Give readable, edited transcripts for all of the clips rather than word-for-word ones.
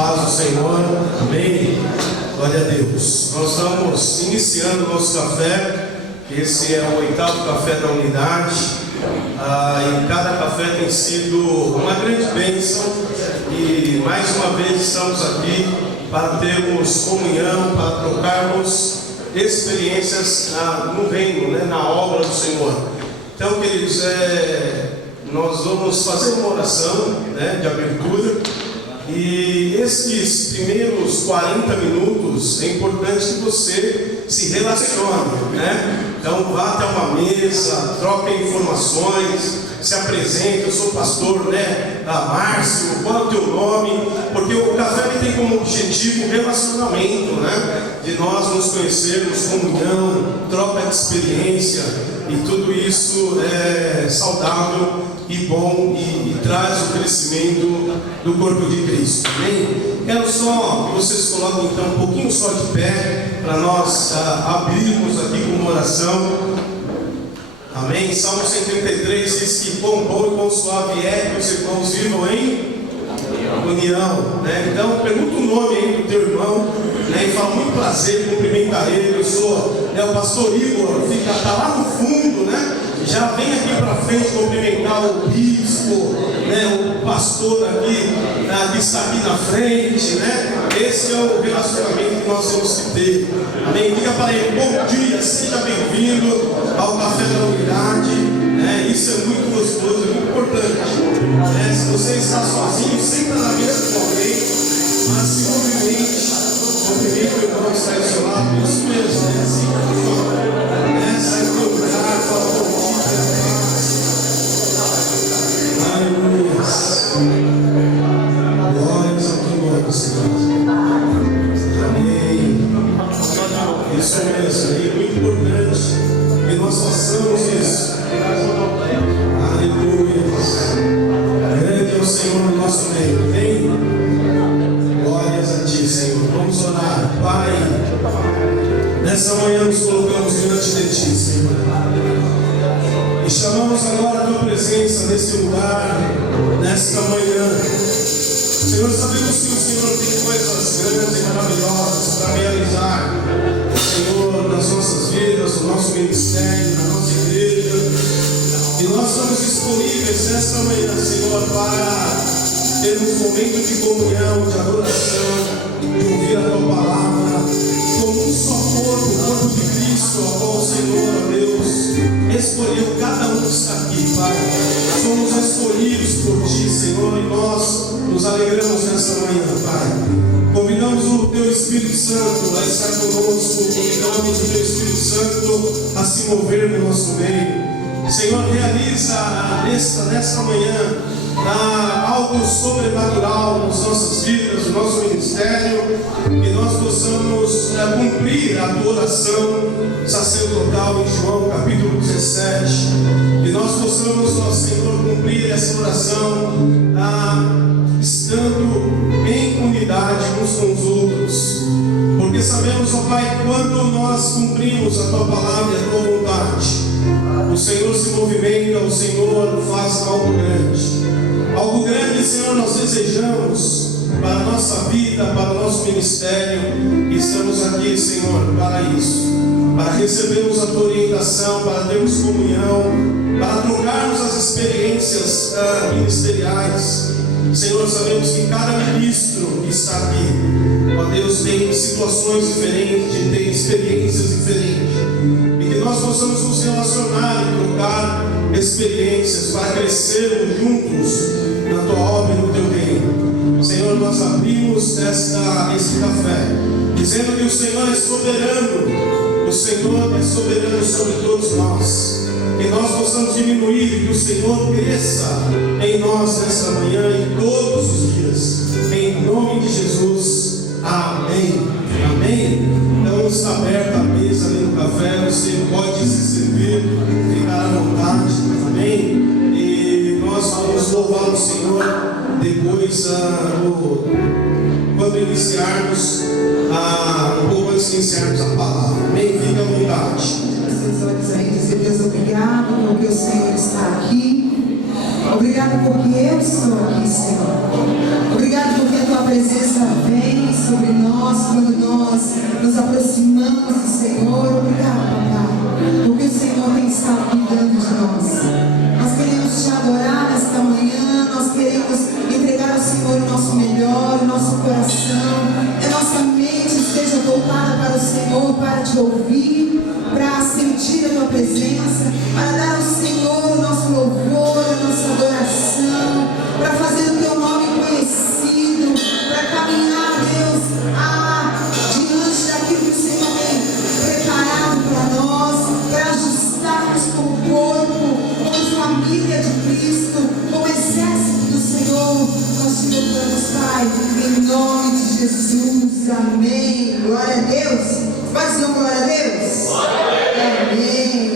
paz do Senhor, amém? Glória a Deus. Nós estamos iniciando o nosso café. Esse é o 8º café da unidade. E cada café tem sido uma grande bênção. E mais uma vez estamos aqui para termos comunhão, para trocarmos experiências no reino, na obra do Senhor. Então, queridos, nós vamos fazer uma oração de abertura. E esses primeiros 40 minutos é importante que você se relacione, Então vá até uma mesa, troque informações, se apresente. Eu sou o pastor, Márcio, qual é o teu nome? Porque o café tem como objetivo o relacionamento, de nós nos conhecermos, comunhão, troca de experiência, e tudo isso é saudável e bom e traz o crescimento do corpo de Cristo, amém? Quero só que vocês coloquem então um pouquinho só de pé para nós abrirmos aqui com uma oração, amém? Salmo 133 diz que quão bom e quão suave é que os irmãos vivam em união, Então pergunta o nome aí do teu irmão, e fala: muito prazer, cumprimentar ele. Eu sou o pastor Igor, está lá no fundo, já vem aqui para frente cumprimentar o bispo, o pastor aqui, que está aqui na frente, Esse é o relacionamento que nós temos que ter, amém? Diga para ele: bom dia, seja bem-vindo ao Café da Unidade, Isso é muito gostoso, é muito importante, Se você está sozinho, senta na mesa com alguém, mas se movimente, cumprimenta o irmão que está ao seu lado, isso mesmo, assim que funciona, sai do teu lugar, fala bom dia. Aleluia. Glórias ao teu nome, Senhor. Amém. Isso mesmo, é muito importante que nós façamos isso. Aleluia. Grande é o Senhor no nosso meio, amém? Glórias a ti, Senhor. Vamos orar. Pai, nessa manhã nos colocamos diante de ti, Senhor. E chamamos agora a tua presença nesse lugar, nesta manhã. Senhor, sabemos que o Senhor tem coisas grandes e maravilhosas para realizar, Senhor, nas nossas vidas, no nosso ministério, na nossa igreja. E nós estamos disponíveis nesta manhã, Senhor, para termos um momento de comunhão, de adoração, de ouvir a tua palavra, como um só corpo, o corpo de Cristo, ao qual o Senhor, ó Deus, escolheu cada um que está aqui, Pai. Somos escolhidos por ti, Senhor, e nós nos alegramos nesta manhã, Pai. Convidamos o teu Espírito Santo a estar conosco, convidamos o teu Espírito Santo a se mover no nosso meio. Senhor, realiza nesta manhã algo sobrenatural nas nossas vidas, no nosso ministério, que nós possamos cumprir a tua oração sacerdotal em João capítulo 17, que nós possamos, ó Senhor, cumprir essa oração estando em unidade uns com os outros, porque sabemos, ó Pai, quando nós cumprimos a tua palavra e a tua vontade, o Senhor se movimenta, o Senhor faz algo grande. Algo grande, Senhor, nós desejamos para a nossa vida, para o nosso ministério. E estamos aqui, Senhor, para isso, para recebermos a tua orientação, para termos comunhão, para trocarmos as experiências ministeriais. Senhor, sabemos que cada ministro que está aqui, ó Deus, tem situações diferentes, tem experiências diferentes, e que nós possamos nos relacionar e trocar experiências para crescermos juntos na tua obra e no teu reino. Senhor, nós abrimos esse café dizendo que o Senhor é soberano, o Senhor é soberano sobre todos nós, que nós possamos diminuir e que o Senhor cresça em nós nesta manhã e todos os dias, em nome de Jesus, amém, amém. Então está aberta a mesa ali no café, você pode se servir, ficar à vontade, amém? E nós vamos louvar o Senhor depois, quando iniciarmos, um pouco antes de iniciarmos a palavra, amém? Fique à vontade. Seus olhos aí, dizer: Deus, obrigado porque o Senhor está aqui, obrigado porque eu estou aqui, Senhor, obrigado porque a tua presença quando nós nos aproximamos do Senhor. Obrigado, papai, porque o Senhor tem estado cuidando de nós. Nós queremos te adorar nesta manhã, nós queremos entregar ao Senhor o nosso melhor, o nosso coração, que a nossa mente esteja voltada para o Senhor, para te ouvir, para sentir a tua presença, para dar ao Senhor o nosso louvor, a nossa adoração, para fazer o teu nome conhecido, para caminhar, Deus, diante daquilo que o Senhor tem preparado para nós, para ajustarmos como corpo, como família de Cristo, como exército do Senhor. Nós te louvamos, Pai, em nome de Jesus. Amém. Glória a Deus. Pode dizer glória a Deus? Amém.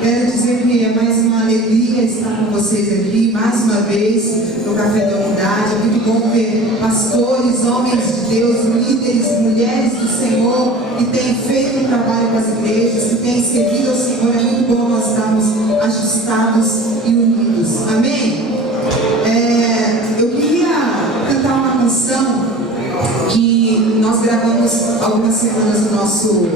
Quero dizer que é mais uma alegria estar com vocês aqui, mais uma vez, no Café da Unidade. É muito bom ver pastores, homens de Deus, líderes, mulheres do Senhor, que têm feito um trabalho com as igrejas, que têm servido ao Senhor. É muito bom nós estarmos ajustados e unidos. Amém? Eu queria cantar uma canção que nós gravamos algumas semanas no nosso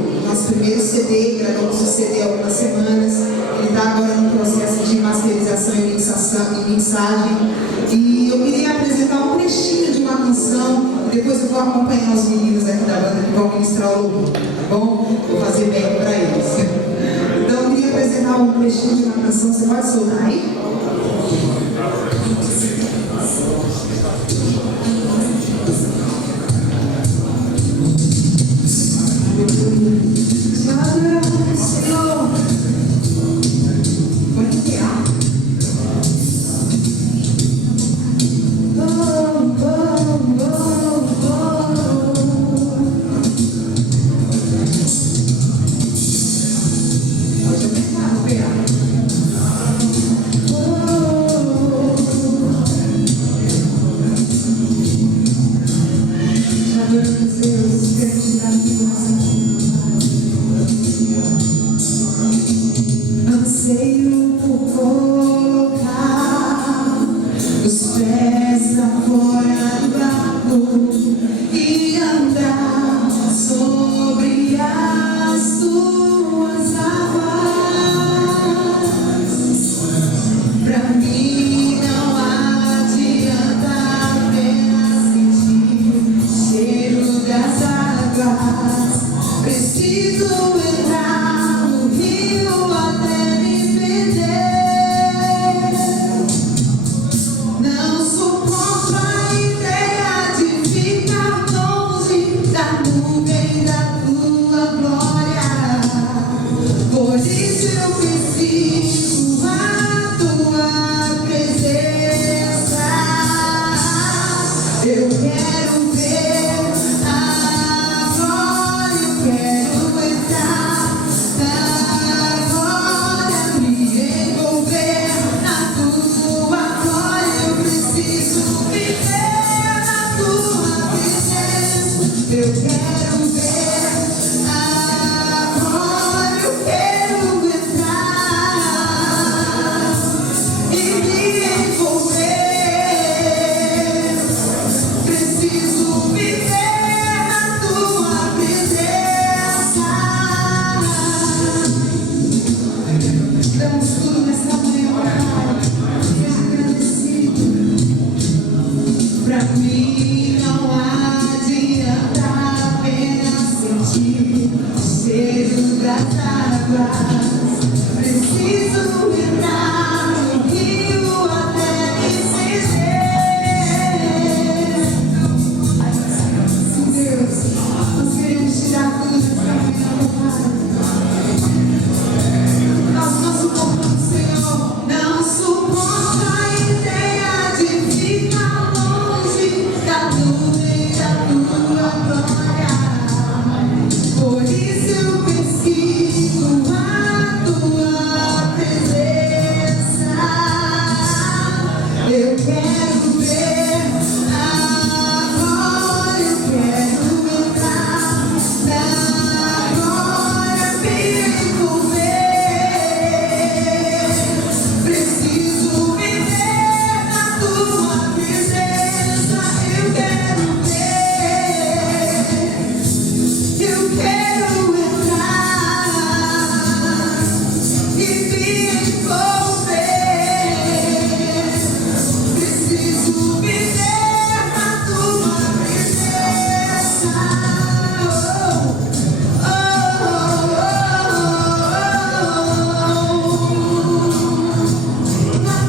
primeiro CD, gravamos o CD há algumas semanas. Ele está agora no processo de masterização e mixagem. E eu queria apresentar um trechinho de uma canção, e depois eu vou acompanhar os meninos aqui da banda que vão ministrar o louvor, tá bom? Vou fazer bem para eles. Então eu queria apresentar um trechinho de uma canção, você pode soltar aí? Senhor, pode criar. Pode aumentar, vou pegar.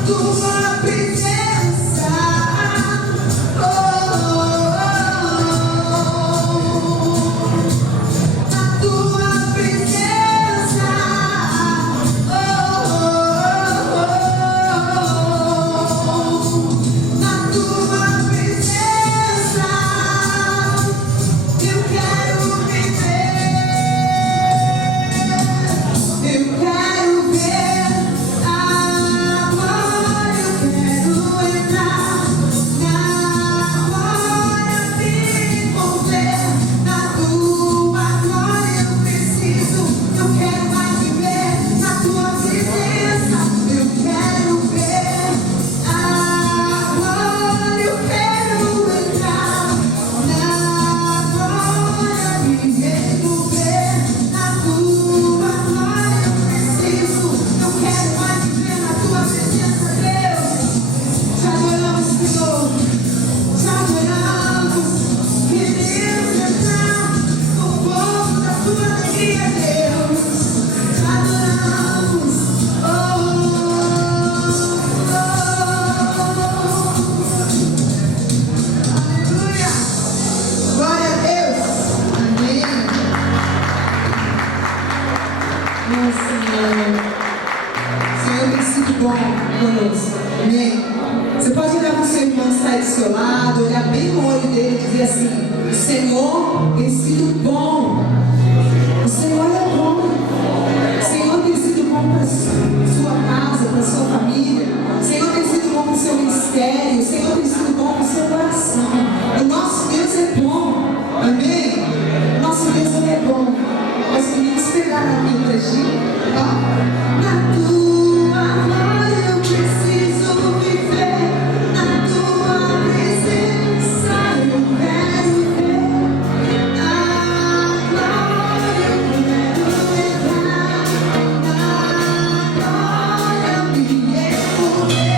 tua presença, oh, na tua presença, oh, na tua presença, eu quero viver, eu quero ver a glória, eu quero entrar na glória, me envolver na tua glória, eu preciso, eu quero mais viver na tua presença, eu quero ver a glória, eu quero entrar na glória, me envolver na tua glória, eu preciso, eu quero mais viver na tua presença, Deus. Te adoramos, Senhor, te adoramos, queremos entrar no povo da tua alegria, Deus. Te adoramos, oh, aleluia, glória a Deus, amém. Meu Senhor, o Senhor tem sido bom conosco, amém. Você pode olhar para o seu irmão que está aí do seu lado, olhar bem no olho dele e dizer assim: o Senhor tem sido bom, o Senhor é bom, o Senhor tem sido bom para a sua casa, para a sua família, o Senhor tem sido bom para o seu ministério, o Senhor tem sido bom para o seu coração. O nosso Deus é bom, amém? O nosso Deus ele é bom. Os meninos pegaram aqui pra gente, ó. Na tua glória eu preciso viver, na tua presença eu quero ver, na glória eu quero entrar, na glória me envolver,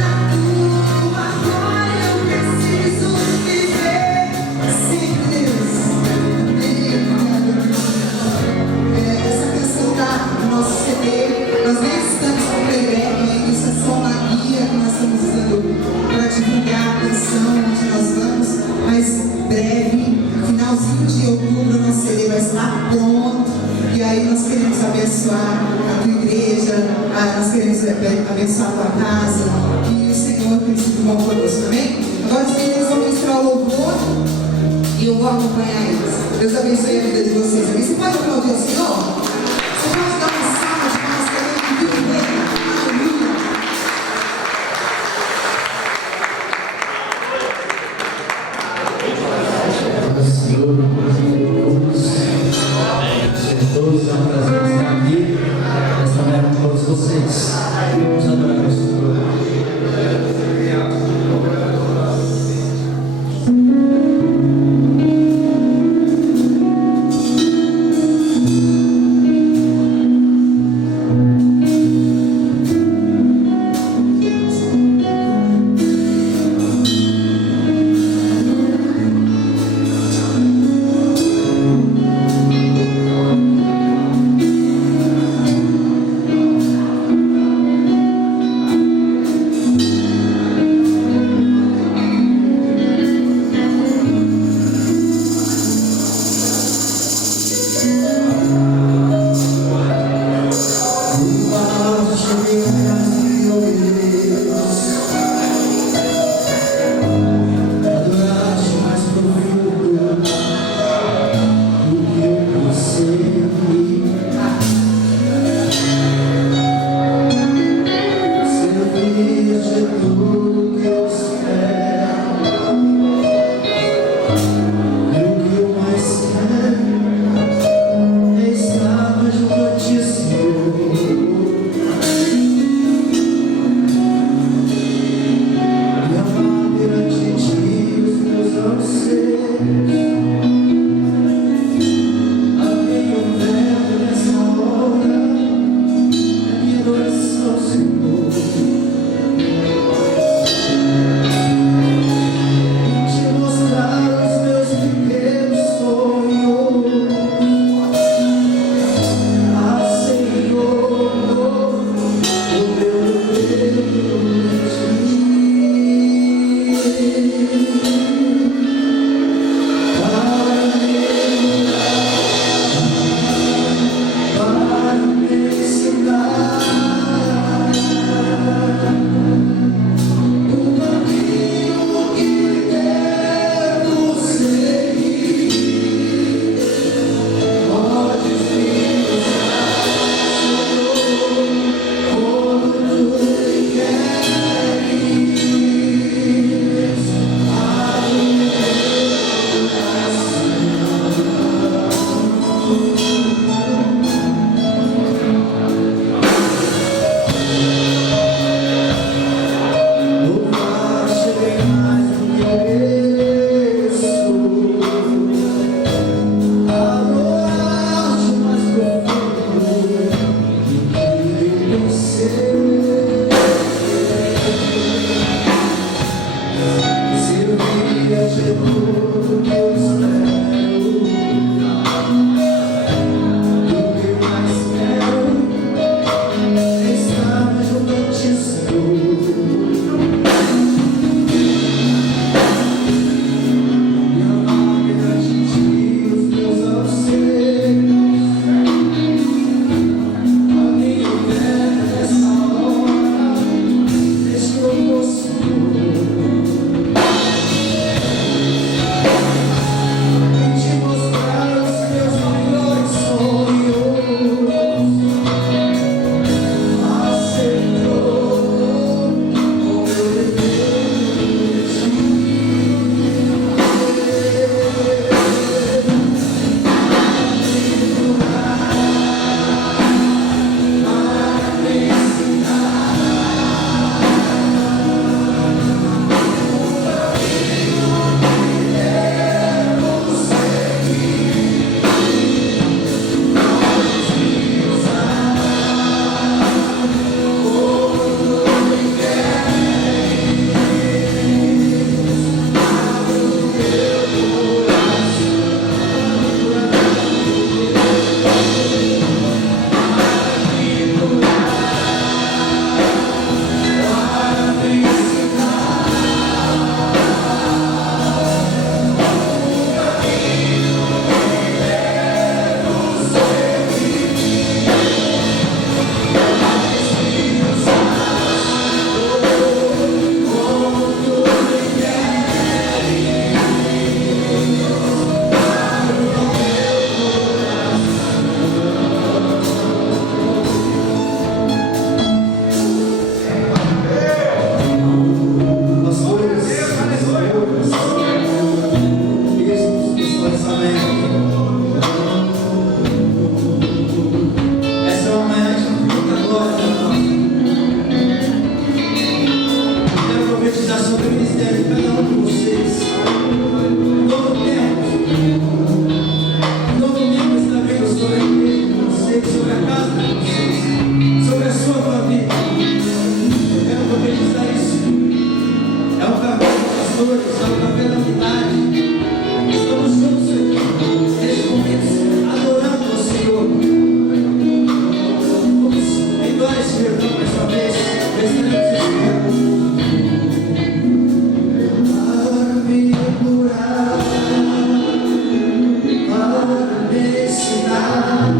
na tua glória eu preciso viver, sim, Deus, essa canção tá no nosso CD, nós nem estamos com playback ainda, isso é só uma guia que nós estamos usando para divulgar a canção onde nós vamos, mas breve, finalzinho de outubro, nosso CD vai estar pronto, e aí nós queremos abençoar a tua igreja, nós queremos abençoar a tua casa, e o Senhor tem sido bom conosco, amém? Agora os meninos vão ministrar o louvor e eu vou acompanhar eles. Deus abençoe a vida de vocês. Você pode aplaudir o Senhor? Você pode dar uma salva de palmas para ele, viu bem? Aleluia. Senhor, todos é um prazer estar aqui nesta manhã com todos vocês. Nos adoramos, Senhor. pastores, ao café da unidade. Estamos juntos aqui, neste momento, adorando ao Senhor. Vamos entoar esse refrão mais uma vez, estaremos ensinando. Para me curar, para me ensinar.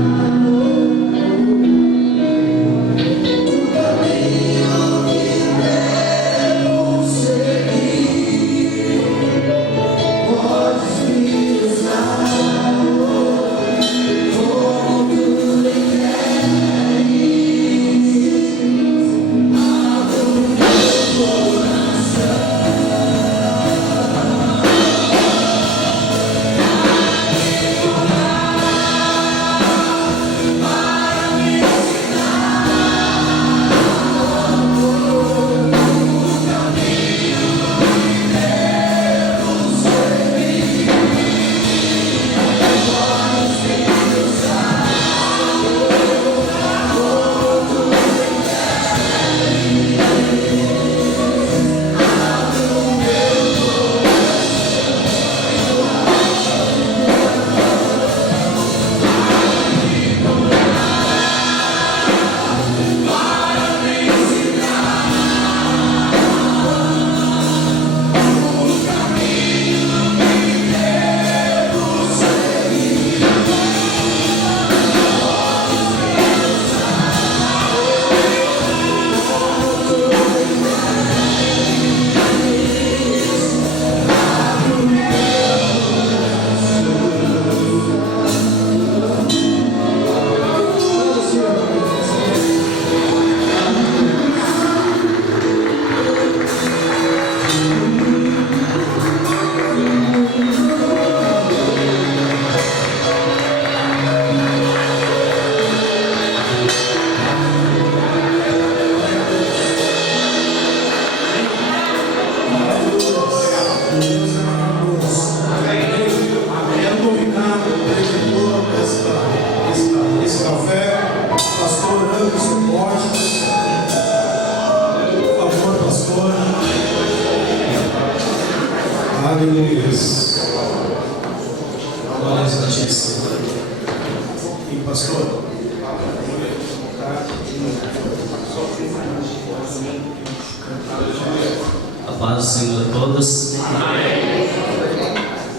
A paz do Senhor a todos.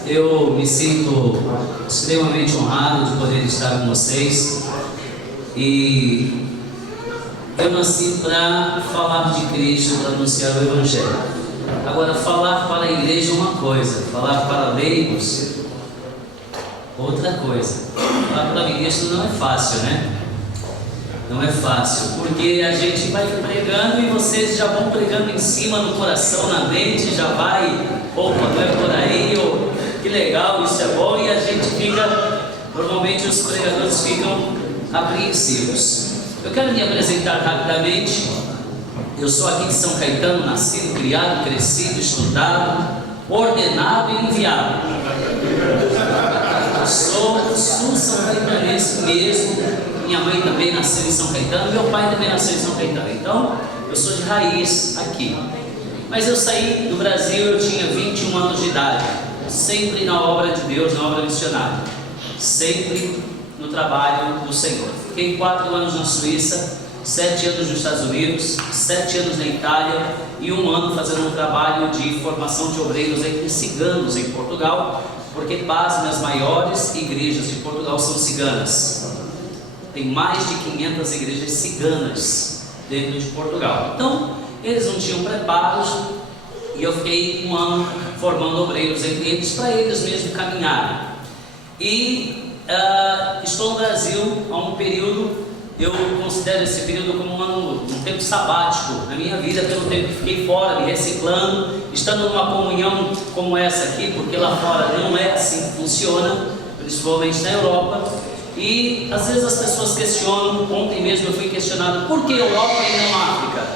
Eu me sinto extremamente honrado de poder estar com vocês. E eu nasci para falar de Cristo, para anunciar o Evangelho. Agora, falar para a igreja é uma coisa, falar para leigos, outra coisa. Falar para a igreja não é fácil, né? Não é fácil, porque a gente vai pregando e vocês já vão pregando em cima no coração, na mente, já vai, opa, não é por aí, ou que legal, isso é bom, e a gente fica, normalmente os pregadores ficam apreensivos. Eu quero me apresentar rapidamente. Eu sou aqui de São Caetano, nascido, criado, crescido, estudado, ordenado e enviado. Sou sul-são caetanense mesmo. Minha mãe também nasceu em São Caetano, meu pai também nasceu em São Caetano. Então, eu sou de raiz aqui. Mas eu saí do Brasil, eu tinha 21 anos de idade, sempre na obra de Deus, na obra missionária, sempre no trabalho do Senhor. Fiquei 4 anos na Suíça, 7 anos nos Estados Unidos, 7 anos na Itália e 1 ano fazendo um trabalho de formação de obreiros entre ciganos em Portugal, porque pasmem, as maiores igrejas de Portugal são ciganas. Tem mais de 500 igrejas ciganas dentro de Portugal. Então, eles não tinham preparos e eu fiquei 1 ano formando obreiros entre eles, para eles mesmo caminharem. E estou no Brasil há um período, eu considero esse período como um tempo sabático na minha vida, pelo tempo que fiquei fora, me reciclando, estando numa comunhão como essa aqui, porque lá fora não é assim que funciona, principalmente na Europa. E às vezes as pessoas questionam, ontem mesmo eu fui questionado, por que Europa e não África?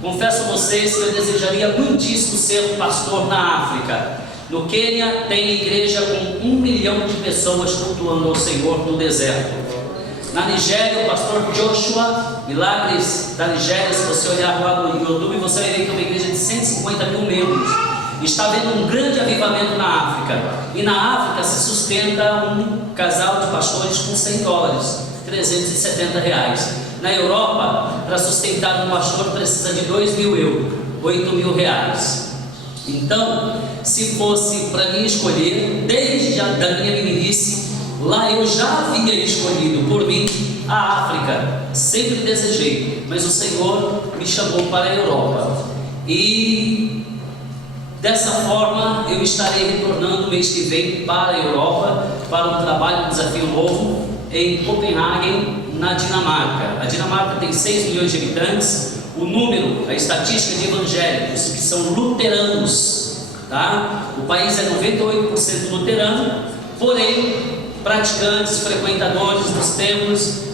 Confesso a vocês que eu desejaria muitíssimo ser pastor na África. No Quênia tem igreja com 1 milhão de pessoas cultuando ao Senhor no deserto. Na Nigéria, o pastor Joshua, Milagres da Nigéria, se você olhar lá no YouTube, você vai ver que é uma igreja de 150 mil membros. está havendo um grande avivamento na África. E na África se sustenta um casal de pastores com $100, R$370. Na Europa, para sustentar um pastor precisa de 2.000 euros, R$8.000. Então, se fosse para mim escolher, desde a da minha meninice, lá eu já havia escolhido por mim a África, sempre desejei, mas o Senhor me chamou para a Europa. E dessa forma eu estarei retornando mês que vem para a Europa, para um trabalho, um desafio novo em Copenhague, na Dinamarca. A Dinamarca tem 6 milhões de habitantes. O número, a estatística de evangélicos que são luteranos, tá? O país é 98% luterano, porém praticantes, frequentadores dos templos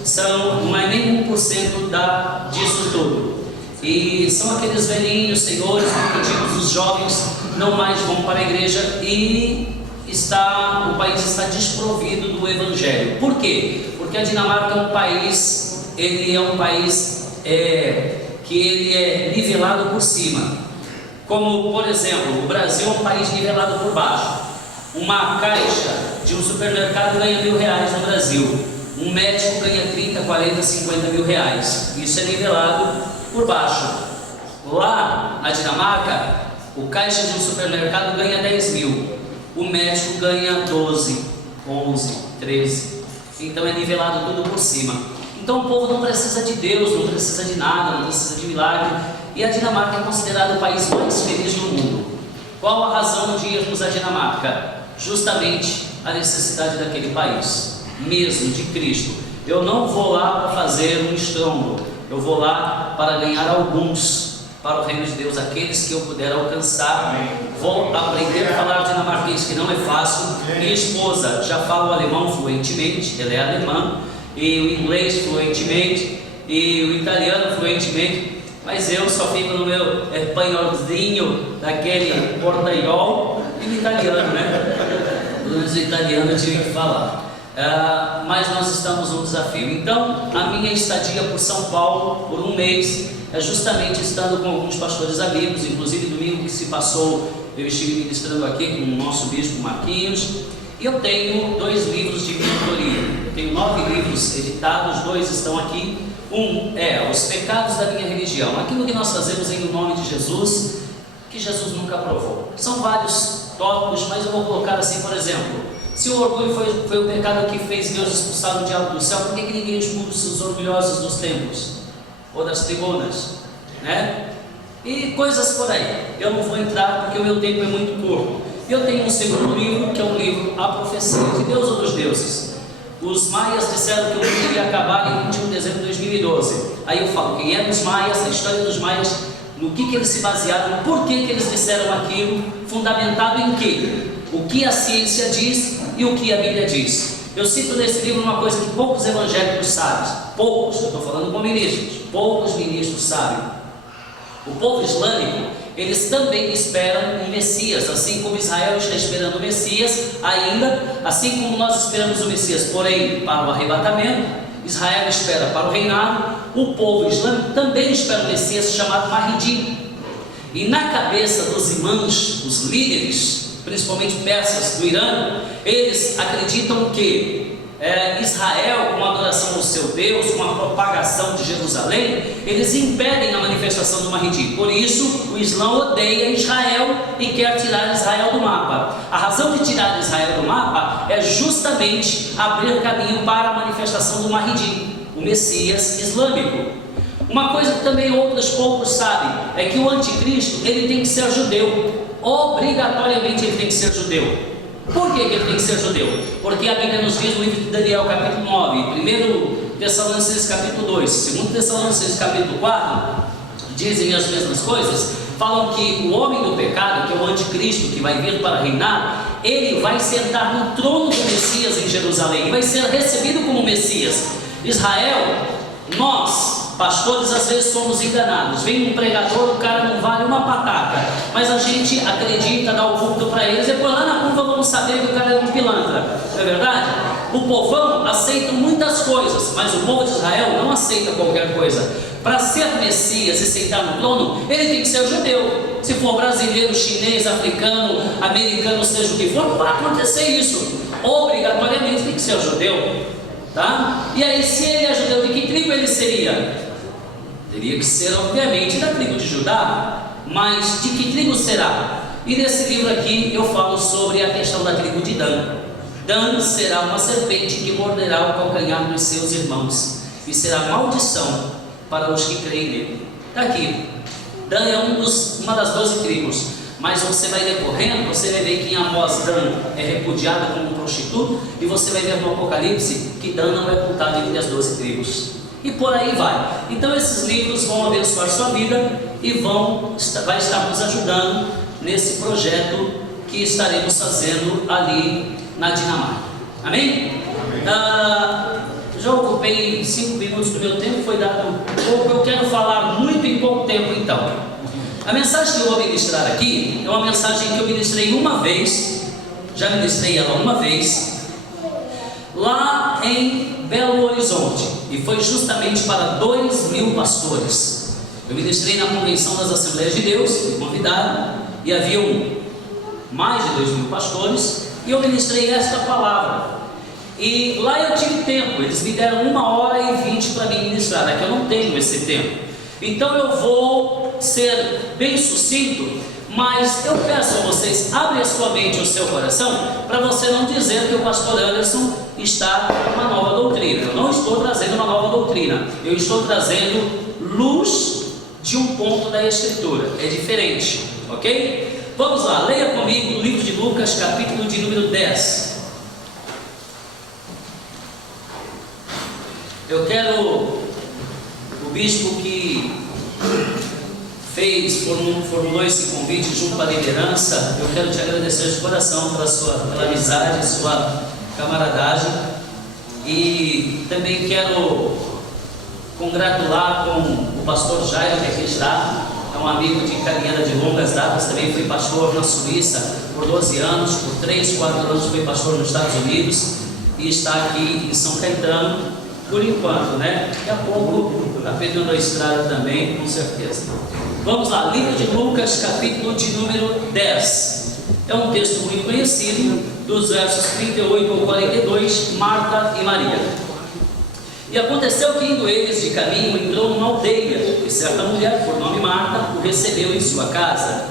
não é nem 1% disso tudo. E são aqueles velhinhos, senhores, primitivos, os jovens não mais vão para a igreja e o país está desprovido do evangelho. Por quê? Porque a Dinamarca é um país, que ele é nivelado por cima. Como, por exemplo, o Brasil é um país nivelado por baixo. Uma caixa de um supermercado ganha R$1.000 no Brasil. Um médico ganha 30, 40, 50 mil reais. Isso é nivelado por baixo. Lá na Dinamarca, o caixa de um supermercado ganha 10 mil. O médico ganha 12, 11, 13. Então é nivelado tudo por cima. Então o povo não precisa de Deus, não precisa de nada, não precisa de milagre. E a Dinamarca é considerada o país mais feliz do mundo. Qual a razão de irmos à Dinamarca? Justamente a necessidade daquele país, mesmo de Cristo. Eu não vou lá para fazer um estrondo, eu vou lá para ganhar alguns para o reino de Deus, aqueles que eu puder alcançar. Vou aprender a falar dinamarquês, que não é fácil. Minha esposa já fala o alemão fluentemente, ela é alemã, e o inglês fluentemente, e o italiano fluentemente, mas eu só fico no meu espanholzinho, daquele portanhol, e no italiano, né? No italiano eu tive que falar. Mas nós estamos num desafio. Então, a minha estadia por São Paulo, por um mês, é justamente estando com alguns pastores amigos. Inclusive domingo que se passou, eu estive ministrando aqui com o nosso bispo Marquinhos. E eu tenho 2 livros de minha autoria. Eu tenho 9 livros editados, 2 estão aqui. Um é Os Pecados da Minha Religião, aquilo que nós fazemos em nome de Jesus, que Jesus nunca aprovou. São vários tópicos, mas eu vou colocar assim, por exemplo: se o orgulho foi o pecado que fez Deus expulsar o diabo do céu, por que ninguém expulsa os orgulhosos dos templos ou das tribunas, né? E coisas por aí. Eu não vou entrar porque o meu tempo é muito curto. Eu tenho um segundo livro, que é um livro A Profecia de Deus ou dos Deuses. Os maias disseram que o mundo iria acabar em 21 de dezembro de 2012. Aí eu falo quem eram os maias, a história dos maias, no que eles se basearam, por que eles disseram aquilo, fundamentado em quê? O que a ciência diz e o que a Bíblia diz. Eu cito nesse livro uma coisa que poucos evangélicos sabem. Poucos, eu estou falando com ministros, poucos ministros sabem. O povo islâmico, eles também esperam um Messias, assim como Israel está esperando o Messias ainda, assim como nós esperamos o Messias, porém para o arrebatamento. Israel espera para o reinado. O povo islâmico também espera um Messias chamado Mahdi. E na cabeça dos imãs, os líderes, principalmente persas do Irã, eles acreditam que Israel, com a adoração ao seu Deus, com a propagação de Jerusalém, eles impedem a manifestação do Mahdi. Por isso, o Islã odeia Israel e quer tirar Israel do mapa. A razão de tirar Israel do mapa é justamente abrir caminho para a manifestação do Mahdi, o Messias islâmico. Uma coisa que também outros poucos sabem é que o anticristo, ele tem que ser judeu. Obrigatoriamente ele tem que ser judeu. Por que ele tem que ser judeu? Porque a Bíblia nos diz no livro de Daniel, capítulo 9, 1 Tessalonicenses, capítulo 2, 2 Tessalonicenses, capítulo 4, dizem as mesmas coisas. Falam que o homem do pecado, que é o anticristo, que vai vir para reinar, ele vai sentar no trono do Messias em Jerusalém e vai ser recebido como Messias. Israel, nós pastores às vezes somos enganados. Vem um pregador, o cara não vale uma pataca, mas a gente acredita, dá o culto para eles, depois lá na curva vamos saber que o cara é um pilantra, não é verdade? O povão aceita muitas coisas, mas o povo de Israel não aceita qualquer coisa. Para ser Messias e sentar no trono, ele tem que ser judeu. Se for, brasileiro, chinês, africano, americano, seja o que for, não vai acontecer isso. Obrigatoriamente tem que ser judeu, tá? E aí, se ele é judeu, de que tribo ele seria? Teria que ser, obviamente, da tribo de Judá, mas de que tribo será? E nesse livro aqui eu falo sobre a questão da tribo de Dan. Dan será uma serpente que morderá o calcanhar dos seus irmãos, e será maldição para os que creem nele. Está aqui, Dan é uma das 12 tribos, mas você vai decorrendo, você vai ver que em Amós Dan é repudiado como um prostituto, e você vai ver no Apocalipse que Dan não é contado entre as 12 tribos. E por aí vai. Então esses livros vão abençoar sua vida e vai estar nos ajudando nesse projeto que estaremos fazendo ali na Dinamarca. Amém? Já ocupei 5 minutos do meu tempo, foi dado pouco. Eu quero falar muito em pouco tempo então. A mensagem que eu vou ministrar aqui é uma mensagem que eu ministrei uma vez, já ministrei ela uma vez, lá em Belo Horizonte, e foi justamente para 2.000 pastores. Eu ministrei na Convenção das Assembleias de Deus, me convidaram, e haviam mais de 2.000 pastores, e eu ministrei esta palavra. E lá eu tive tempo, eles me deram 1h20 para me ministrar, aqui eu não tenho esse tempo. Então eu vou ser bem sucinto, mas eu peço a vocês, abre a sua mente e o seu coração, para você não dizer que o pastor Anderson está com uma nova doutrina. Eu não estou trazendo uma nova doutrina, eu estou trazendo luz de um ponto da Escritura, é diferente, ok? Vamos lá, leia comigo o livro de Lucas, capítulo de número 10. Eu quero, o bispo que formulou esse convite junto à liderança, eu quero te agradecer de coração pela amizade, sua camaradagem, e também quero congratular com o pastor Jairo, que aqui está, é um amigo de caminhada de longas datas, também foi pastor na Suíça por 12 anos, por 3, 4 anos foi pastor nos Estados Unidos, e está aqui em São Caetano, por enquanto, né? Daqui a pouco está pegando a estrada também, com certeza. Vamos lá, livro de Lucas, capítulo de número 10. É um texto muito conhecido, dos versos 38 ao 42, Marta e Maria. E aconteceu que, indo eles de caminho, entrou numa aldeia, e certa mulher, por nome Marta, o recebeu em sua casa.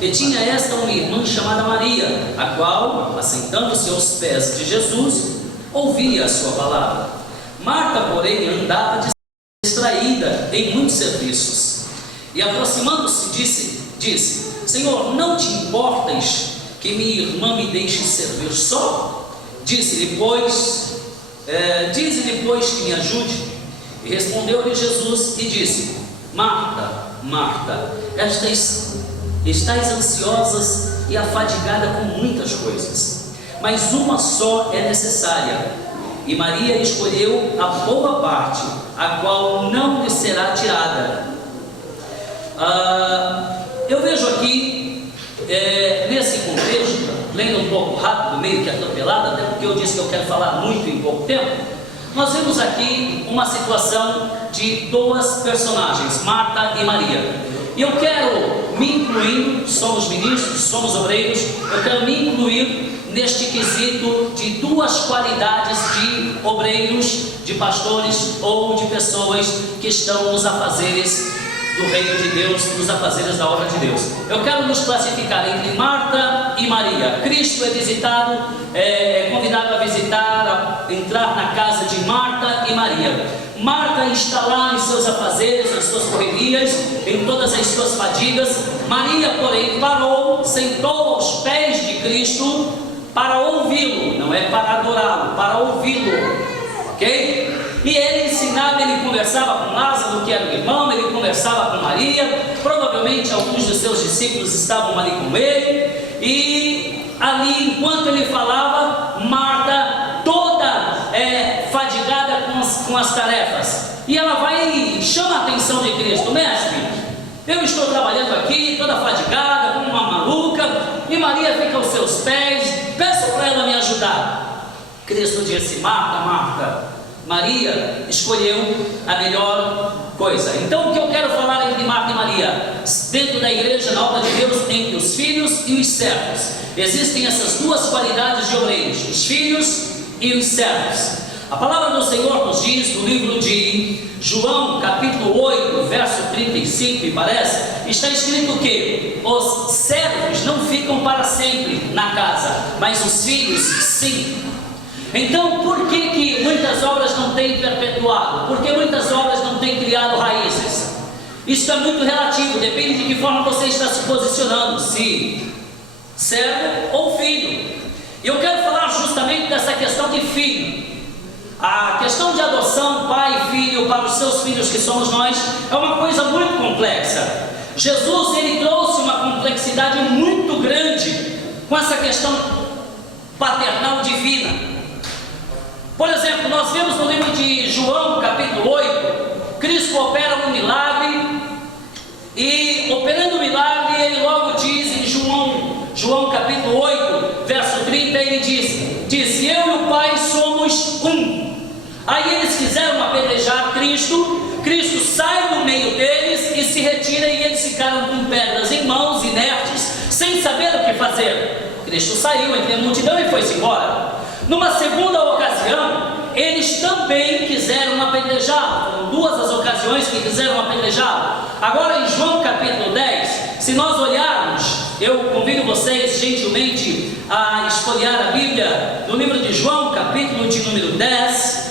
E tinha esta uma irmã chamada Maria, a qual, assentando-se aos pés de Jesus, ouvia a sua palavra. Marta, porém, andava distraída em muitos serviços. E aproximando-se, disse: Senhor, não te importas que minha irmã me deixe servir só? Dize-lhe, pois, que me ajude. E respondeu-lhe Jesus e disse: Marta, Marta, estás ansiosa e afadigada com muitas coisas, mas uma só é necessária. E Maria escolheu a boa parte, a qual não lhe será tirada. Eu vejo aqui, nesse contexto, lendo um pouco rápido, meio que atropelado, até porque eu disse que eu quero falar muito em pouco tempo, nós vemos aqui uma situação de 2 personagens, Marta e Maria. E eu quero me incluir, somos ministros, somos obreiros, eu quero me incluir neste quesito de 2 qualidades de obreiros, de pastores ou de pessoas que estão nos afazeres do reino de Deus, nos afazeres da obra de Deus. Eu quero nos classificar entre Marta e Maria. Cristo é visitado, é convidado a visitar, a entrar na casa de Marta e Maria. Marta está lá em seus afazeres, nas suas correrias, em todas as suas fadigas. Maria, porém, parou, sentou aos pés de Cristo para ouvi-lo, não é para adorá-lo, para ouvi-lo, ok? E ele ensinava, ele conversava com Lázaro, que era o irmão, ele conversava com Maria, provavelmente alguns dos seus discípulos estavam ali com ele, e ali, enquanto ele falava, Marta, toda fadigada com as tarefas, e ela vai e chama a atenção de Cristo: Mestre, eu estou trabalhando aqui, toda fadigada, como uma maluca, e Maria fica aos seus pés, peço para ela me ajudar. Cristo disse: Marta, Marta, Maria escolheu a melhor coisa. Então, o que eu quero falar entre Marta e Maria, dentro da igreja, na obra de Deus, entre os filhos e os servos, existem essas duas qualidades de obreiros, os filhos e os servos. A palavra do Senhor nos diz, no livro de João, capítulo 8, verso 35, me parece, está escrito que os servos não ficam para sempre na casa, mas os filhos sim. Então, por que muitas obras não têm perpetuado? Porque muitas obras não têm criado raízes? Isso é muito relativo, depende de que forma você está se posicionando, se servo ou filho. Eu quero falar justamente dessa questão de filho. A questão de adoção, pai e filho, para os seus filhos que somos nós, é uma coisa muito complexa. Jesus, ele trouxe uma complexidade muito grande com essa questão paternal divina. Por exemplo, nós vemos no livro de João, capítulo 8, Cristo opera um milagre, e operando o milagre, ele logo diz em João capítulo 8, verso 30, ele diz, eu e o Pai somos um. Aí eles quiseram apedrejar Cristo sai do meio deles e se retira, e eles ficaram com pedras em mãos, inertes, sem saber o que fazer. Cristo saiu entre a multidão e foi-se embora. Numa segunda ocasião, eles também quiseram apedrejá-lo. Foram duas as ocasiões que quiseram apedrejá-lo. Agora em João capítulo 10, se nós olharmos, eu convido vocês gentilmente a esfolhear a Bíblia no livro de João, capítulo de número 10.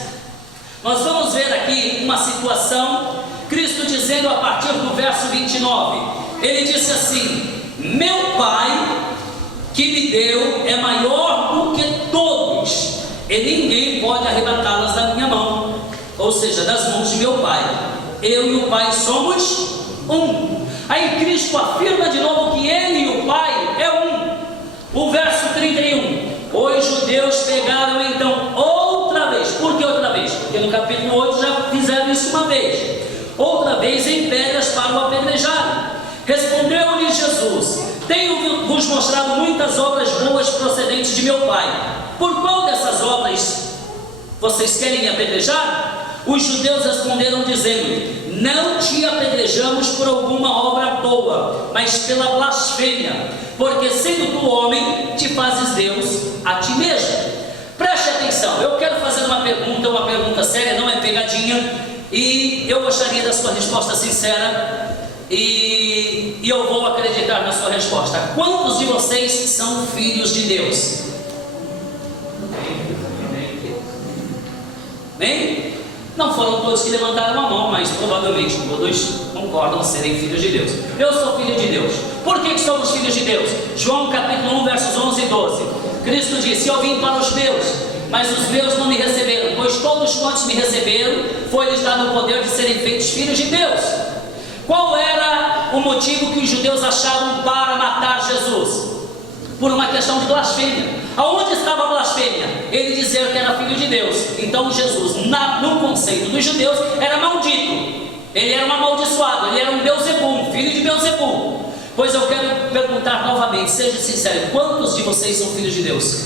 Nós vamos ver aqui uma situação, Cristo dizendo a partir do verso 29, ele disse assim, meu Pai que me deu é maior do que todos, e ninguém pode arrebatá-las da minha mão, ou seja, das mãos de meu Pai. Eu e o Pai somos um. Aí Cristo afirma de novo que ele e o Pai é um. O verso 31, os judeus pegaram então outra vez. Por que outra vez? Porque no capítulo 8 já fizeram isso uma vez. Outra vez em pedras para o apedrejarem. Respondeu-lhe Jesus, tenho-vos mostrado muitas obras boas procedentes de meu Pai. Por qual dessas obras vocês querem me apedrejar? Os judeus responderam dizendo, não te apedrejamos por alguma obra boa, mas pela blasfêmia, porque sendo tu homem, te fazes Deus a ti mesmo. Preste atenção, eu quero fazer uma pergunta séria, não é pegadinha, e eu gostaria da sua resposta sincera, e eu vou acreditar na sua resposta. Quantos de vocês são filhos de Deus? Bem? Não foram todos que levantaram a mão, mas provavelmente todos concordam serem filhos de Deus. Eu sou filho de Deus. Por que somos filhos de Deus? João capítulo 1, versos 11 e 12. Cristo disse, eu vim para os meus, mas os meus não me receberam, pois todos quantos me receberam, foi-lhes dado o poder de serem feitos filhos de Deus. Qual era o motivo que os judeus achavam para matar Jesus? Por uma questão de blasfêmia. Aonde estava a blasfêmia? Ele dizer que era filho de Deus. Então Jesus, no conceito dos judeus, era maldito. Ele era um amaldiçoado, ele era um Beuzebu, um filho de Beuzebu. Pois eu quero perguntar novamente, seja sincero, quantos de vocês são filhos de Deus?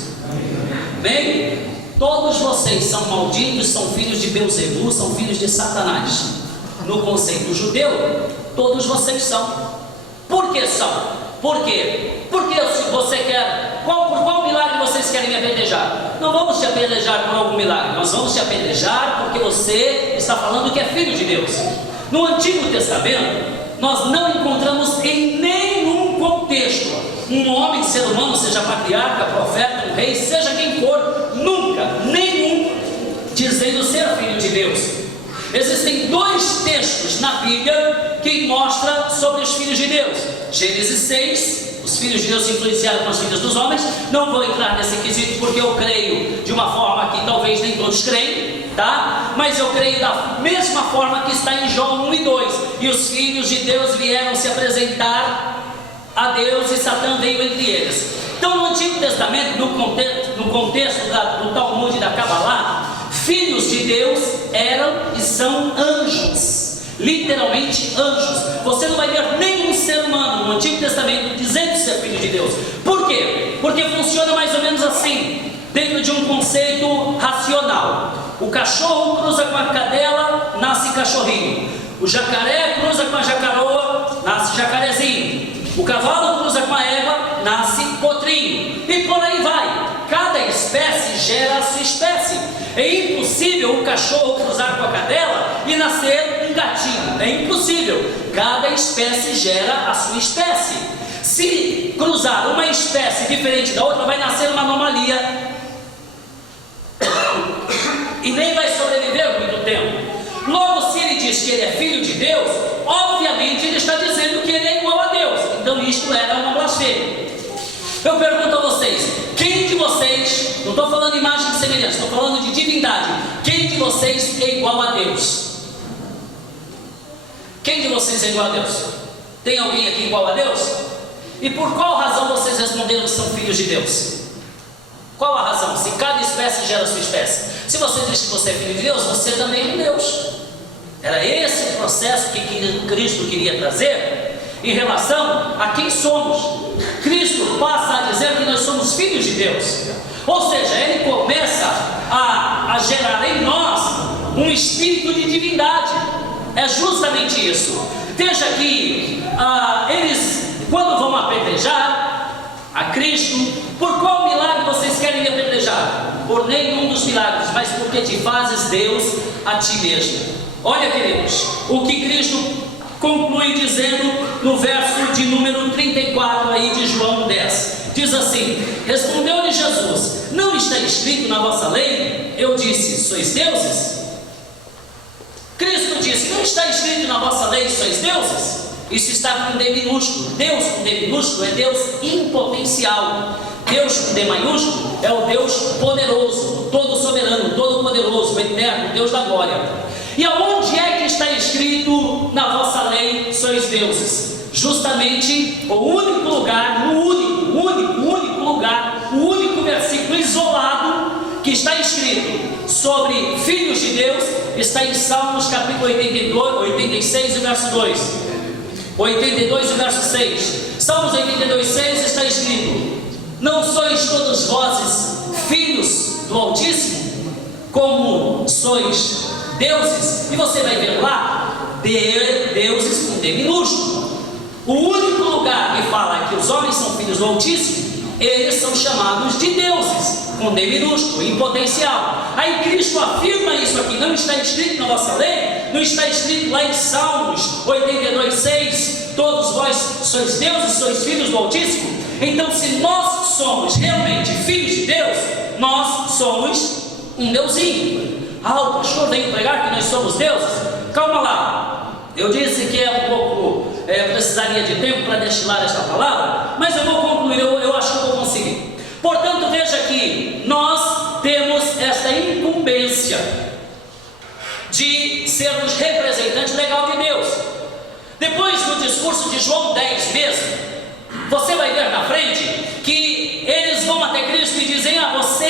Bem, todos vocês são malditos, são filhos de Beuzebu, são filhos de Satanás. No conceito judeu, todos vocês são. Por que são? Por quê? Porque se você quer, por qual milagre vocês querem me apedrejar? Não vamos te apedrejar por algum milagre, nós vamos te apedrejar porque você está falando que é filho de Deus. No Antigo Testamento, nós não encontramos em nenhum contexto um homem, ser humano, seja patriarca, profeta, um rei, seja quem for, nunca, nenhum, dizendo ser filho de Deus. Existem dois textos na Bíblia que mostram sobre os filhos de Deus. Gênesis 6, os filhos de Deus se influenciaram com os filhos dos homens. Não vou entrar nesse quesito porque eu creio de uma forma que talvez nem todos creem, tá? Mas eu creio da mesma forma que está em João 1 e 2. E os filhos de Deus vieram se apresentar a Deus e Satã veio entre eles. Então no Antigo Testamento, no contexto do Talmud e da Kabbalah, filhos de Deus eram e são anjos, literalmente anjos. Você não vai ver nenhum ser humano no Antigo Testamento dizendo ser filho de Deus. Por quê? Porque funciona mais ou menos assim, dentro de um conceito racional. O cachorro cruza com a cadela, nasce cachorrinho. O jacaré cruza com a jacaroa, nasce jacarezinho. O cavalo cruza com a égua, nasce potrinho. E por aí vai. Cada espécie gera a sua espécie. É impossível o cachorro cruzar com a cadela e nascer um gatinho. É impossível. Cada espécie gera a sua espécie. Se cruzar uma espécie diferente da outra, vai nascer uma anomalia. E nem vai sobreviver muito tempo. Logo, se ele diz que ele é filho de Deus, obviamente ele está dizendo que ele é igual a Deus. Então isto era uma blasfêmia. Eu pergunto a vocês, quem de vocês, não estou falando de imagem de semelhança, estou falando de divindade, quem de vocês é igual a Deus? Quem de vocês é igual a Deus? Tem alguém aqui igual a Deus? E por qual razão vocês responderam que são filhos de Deus? Qual a razão? Se cada espécie gera a sua espécie. Se você diz que você é filho de Deus, você também é de Deus. Era esse o processo que Cristo queria trazer em relação a quem somos. Cristo passa a dizer que nós somos filhos de Deus. Ou seja, Ele começa a gerar em nós um espírito de divindade. É justamente isso. Veja que eles, quando vão apedrejar a Cristo, por qual milagre vocês querem me apedrejar? Por nenhum dos milagres, mas porque te fazes Deus a ti mesmo. Olha, queridos, o que Cristo conclui dizendo no verso de número 34 aí de João 10. Diz assim: respondeu-lhe Jesus: não está escrito na vossa lei? Eu disse: sois deuses? Cristo disse: não está escrito na vossa lei, sois deuses? Isso está com D minúsculo. Deus com D minúsculo é Deus impotencial. Deus com D maiúsculo é o Deus poderoso, todo soberano, todo poderoso, o eterno, Deus da glória. E aonde é que está escrito na vossa lei, sois deuses? Justamente o único lugar, o único lugar, o único versículo isolado que está escrito sobre filhos de Deus está em Salmos capítulo 86, verso 2. 82, verso 6. Salmos 82, 6 está escrito: não sois todos vós filhos do Altíssimo, como sois deuses? E você vai ver lá, deuses com D minúsculo. O único lugar que fala que os homens são filhos do Altíssimo, eles são chamados de deuses, com D minúsculo, em potencial. Aí Cristo afirma isso aqui: não está escrito na vossa lei? Não está escrito lá em Salmos 82, 6, todos vós sois deuses, sois filhos do Altíssimo? Então, se nós somos realmente filhos de Deus, nós somos um deusinho. O pastor veio pregar que nós somos deuses? Calma lá, eu disse que é um pouco, precisaria de tempo para destilar esta palavra, mas eu vou concluir, eu acho que eu vou conseguir. Portanto, veja que nós temos esta incumbência de sermos representantes legal de Deus. Depois, no discurso de João 10 mesmo, você vai ver na frente que eles vão até Cristo e dizem: você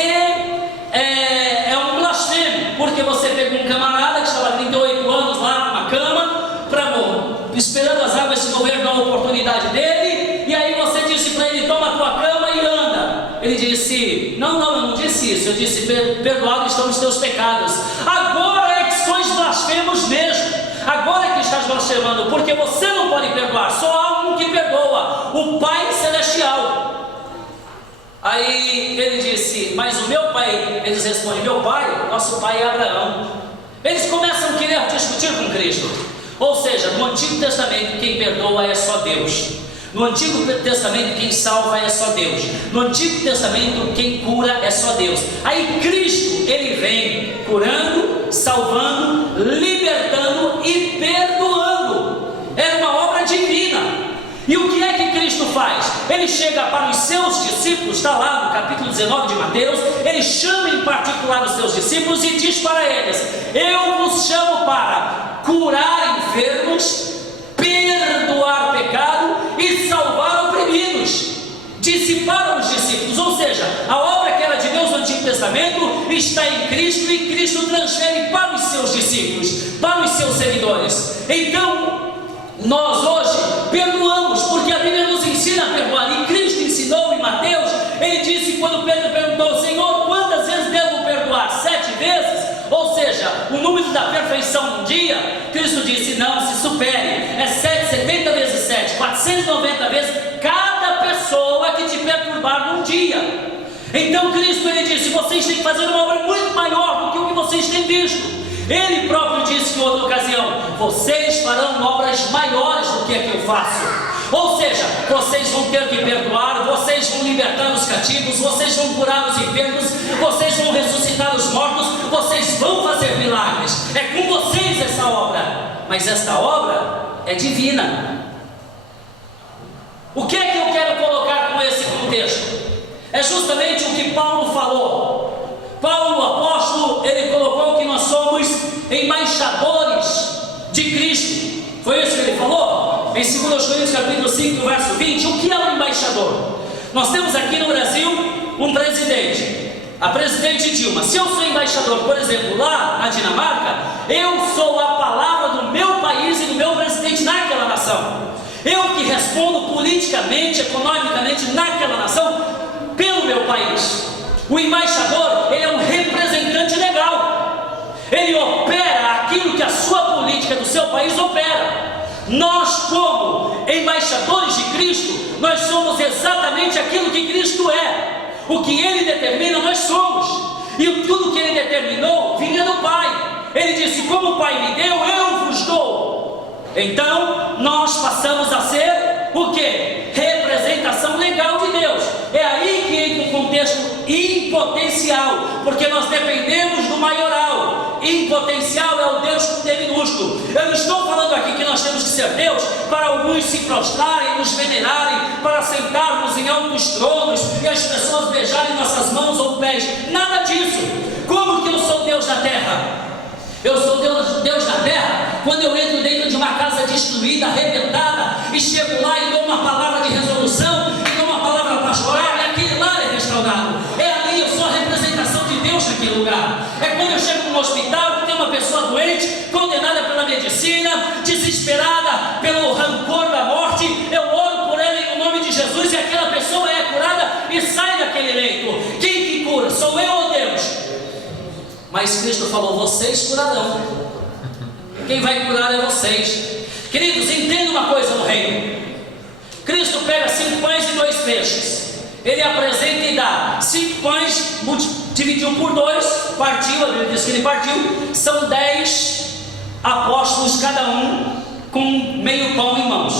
é um blasfemo, porque você pegou um camarada que estava há 38 anos lá numa cama, esperando as águas se mover na oportunidade dele, e aí você disse para ele: toma a tua cama e anda. Ele disse: não, eu não disse isso, eu disse: perdoados estão os teus pecados. Agora é que sois blasfemos mesmo, agora é que estás blasfemando, porque você não pode perdoar, só há um que perdoa, o Pai Celestial. Aí ele disse: mas o meu pai, eles respondem: meu pai, nosso pai é Abraão. Eles começam a querer discutir com Cristo. Ou seja, no Antigo Testamento quem perdoa é só Deus. No Antigo Testamento quem salva é só Deus. No Antigo Testamento quem cura é só Deus. Aí Cristo, ele vem curando, salvando, libertando e perdoando. Era uma obra divina. E o que é que Cristo faz? Ele chega para os seus discípulos, está lá no capítulo 19 de Mateus, ele chama em particular os seus discípulos e diz para eles: eu vos chamo para curar enfermos, perdoar pecado e salvar oprimidos. Dissiparam os discípulos, ou seja, a obra que era de Deus no Antigo Testamento está em Cristo, e Cristo transfere para os seus discípulos, para os seus seguidores. Então, nós hoje perdoamos, porque a Bíblia nos ensina a perdoar, e Cristo ensinou em Mateus. Ele disse, quando Pedro perguntou: Senhor, quantas vezes devo perdoar? 7 vezes? Ou o número da perfeição um dia, Cristo disse: não, se supere, é 70 vezes 7, 490 vezes cada pessoa que te perturbar num dia. Então Cristo, ele disse: vocês têm que fazer uma obra muito maior do que o que vocês têm visto. Ele próprio disse em outra ocasião: vocês farão obras maiores do que a que eu faço. Ou seja, vocês vão ter que perdoar, vocês vão libertar os cativos, vocês vão curar os enfermos, vocês vão ressuscitar os mortos, vocês vão fazer milagres. É com vocês essa obra, mas esta obra é divina. O que é que eu quero colocar com esse contexto? É justamente o que Paulo falou. Paulo, o apóstolo, ele colocou que nós somos embaixadores de Cristo. Foi isso que ele falou? Em 2 Coríntios capítulo 5, verso 20, o que é um embaixador? Nós temos aqui no Brasil um presidente, a presidente Dilma. Se eu sou embaixador, por exemplo, lá na Dinamarca, eu sou a palavra do meu país e do meu presidente naquela nação. Eu que respondo politicamente, economicamente naquela nação, pelo meu país. O embaixador, ele é um representante legal. Ele opera aquilo que a sua política do seu país opera. Nós, como embaixadores de Cristo, nós somos exatamente aquilo que Cristo é. O que Ele determina, nós somos. E tudo que Ele determinou vinha do Pai. Ele disse: como o Pai me deu, eu vos dou. Então, nós passamos a ser o quê? Representação legal de Deus. É aí que entra o contexto impotencial, porque nós dependemos do maioral. Impotencial é o Deus com D minúsculo. Eu não estou falando aqui que nós temos que ser Deus para alguns se prostrarem, nos venerarem, para sentarmos em altos tronos e as pessoas beijarem nossas mãos ou pés. Nada disso. Como que eu sou Deus da terra? Eu sou Deus da terra quando eu entro dentro de uma casa destruída, arrebentada, e chego lá e dou uma palavra de resolução, e dou uma palavra pastoral, e aquele lar é restaurado. É ali, eu sou a representação de Deus naquele lugar. É quando eu chego num hospital que tem uma pessoa doente, condenada pela medicina, desesperada pelo rancor da morte, eu oro por ela em nome de Jesus, e aquela pessoa é curada e sai daquele leito. Quem que cura? Sou eu ou Deus? Mas Cristo falou: vocês curarão. Quem vai curar é vocês. Queridos, entenda uma coisa no reino. Cristo pega 5 pães e 2 peixes. Ele apresenta e dá 5 pães, dividiu por 2, partiu, a Bíblia diz que ele partiu. São 10 apóstolos, cada um com meio pão em mãos.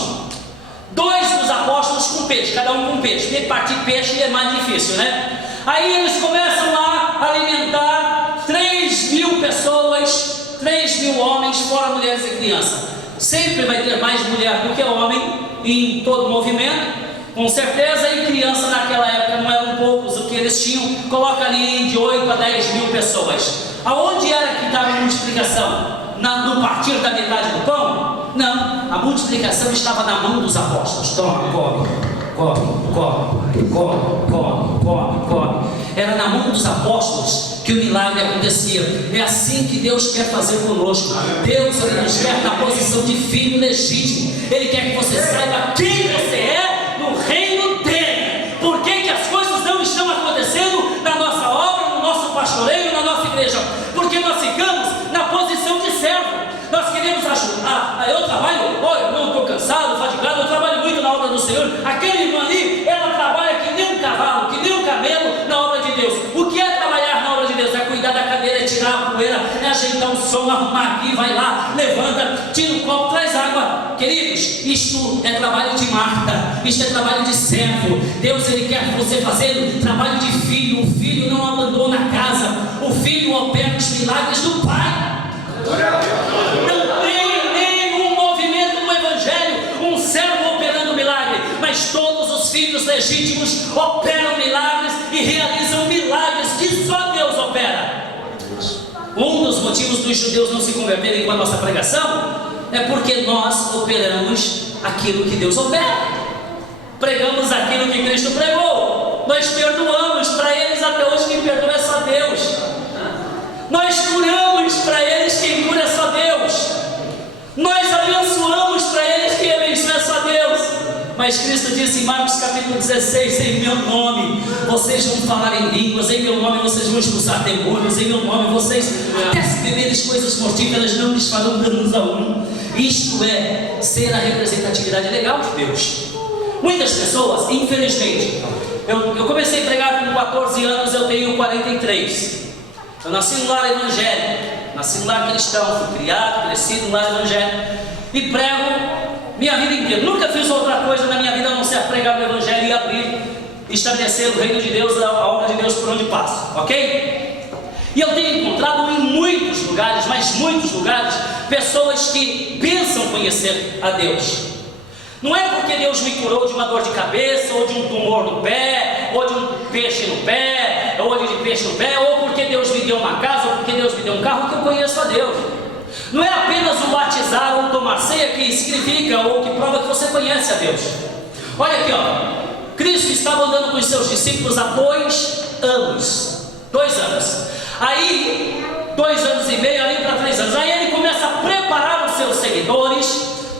2 dos apóstolos com peixe, cada um com peixe. Porque partir peixe é mais difícil, né? Aí eles começam lá a alimentar 3.000 pessoas, 3.000 homens, fora mulheres e crianças. Sempre vai ter mais mulher do que homem em todo movimento, com certeza, e criança naquela época não eram poucos o que eles tinham. Coloca ali de 8 a 10.000 pessoas. Aonde era que estava a multiplicação? No partir da metade do pão? Não, a multiplicação estava na mão dos apóstolos. Toma, come. Era na mão dos apóstolos que o milagre acontecia. É assim que Deus quer fazer conosco. Deus, ele nos quer na posição de filho legítimo. Ele quer que você saiba quem você é no reino dele. Por que as coisas não estão acontecendo na nossa obra, no nosso pastoreio, na nossa igreja? Porque nós ficamos na posição de servo. Nós queremos ajudar. Eu trabalho, olha, não estou cansado, fatigado, eu trabalho muito na obra do Senhor. Aquele irmão ali, ela trabalha que nem um cavalo, que nem um camelo na obra de Deus. O que é trabalhar na obra de Deus? É cuidar da cadeira, é tirar a poeira, é ajeitar o som, arrumar aqui, vai lá, levanta, tira o copo, traz água. Queridos, isto é trabalho de Marta, isto é trabalho de servo. Deus, ele quer você fazendo trabalho de filho. O filho não abandona a casa, o filho opera os milagres do Pai. Não tem nenhum movimento no Evangelho, um servo operando milagre, mas todos os filhos legítimos operam milagres e realizam milagres que só Deus opera. Um dos motivos dos judeus não se converterem com a nossa pregação é porque nós operamos aquilo que Deus opera. Pregamos aquilo que Cristo pregou. Nós perdoamos, para eles até hoje quem perdoa é só Deus. Nós curamos, para eles quem cura é só Deus. Nós abençoamos, para eles quem abençoa é só Deus. Mas Cristo disse em Marcos capítulo 16: em meu nome vocês vão falar em línguas, em meu nome vocês vão expulsar demônios, em meu nome vocês, até se beberes coisas mortíferas, não lhes farão danos algum. Isto é ser a representatividade legal de Deus. Muitas pessoas, infelizmente, eu comecei a pregar com 14 anos, eu tenho 43. Eu nasci no lar evangélico, nasci no lar cristão, fui criado, crescido no lar evangélico e prego minha vida inteira. Nunca fiz outra coisa na minha vida a não ser pregar o evangelho e abrir, estabelecer o reino de Deus, a obra de Deus por onde passo, ok? E eu tenho encontrado em muitos lugares, mas muitos lugares, pessoas que pensam conhecer a Deus. Não é porque Deus me curou de uma dor de cabeça, ou de um tumor no pé, ou de um peixe no pé, ou de peixe no pé, ou porque Deus me deu uma casa, ou porque Deus me deu um carro, que eu conheço a Deus. Não é apenas o batizar ou tomar ceia que significa ou que prova que você conhece a Deus. Olha aqui, ó. Cristo estava andando com os seus discípulos há 2 anos. 2 anos. Aí, 2 anos e meio, ali para 3 anos. Aí ele começa a preparar os seus seguidores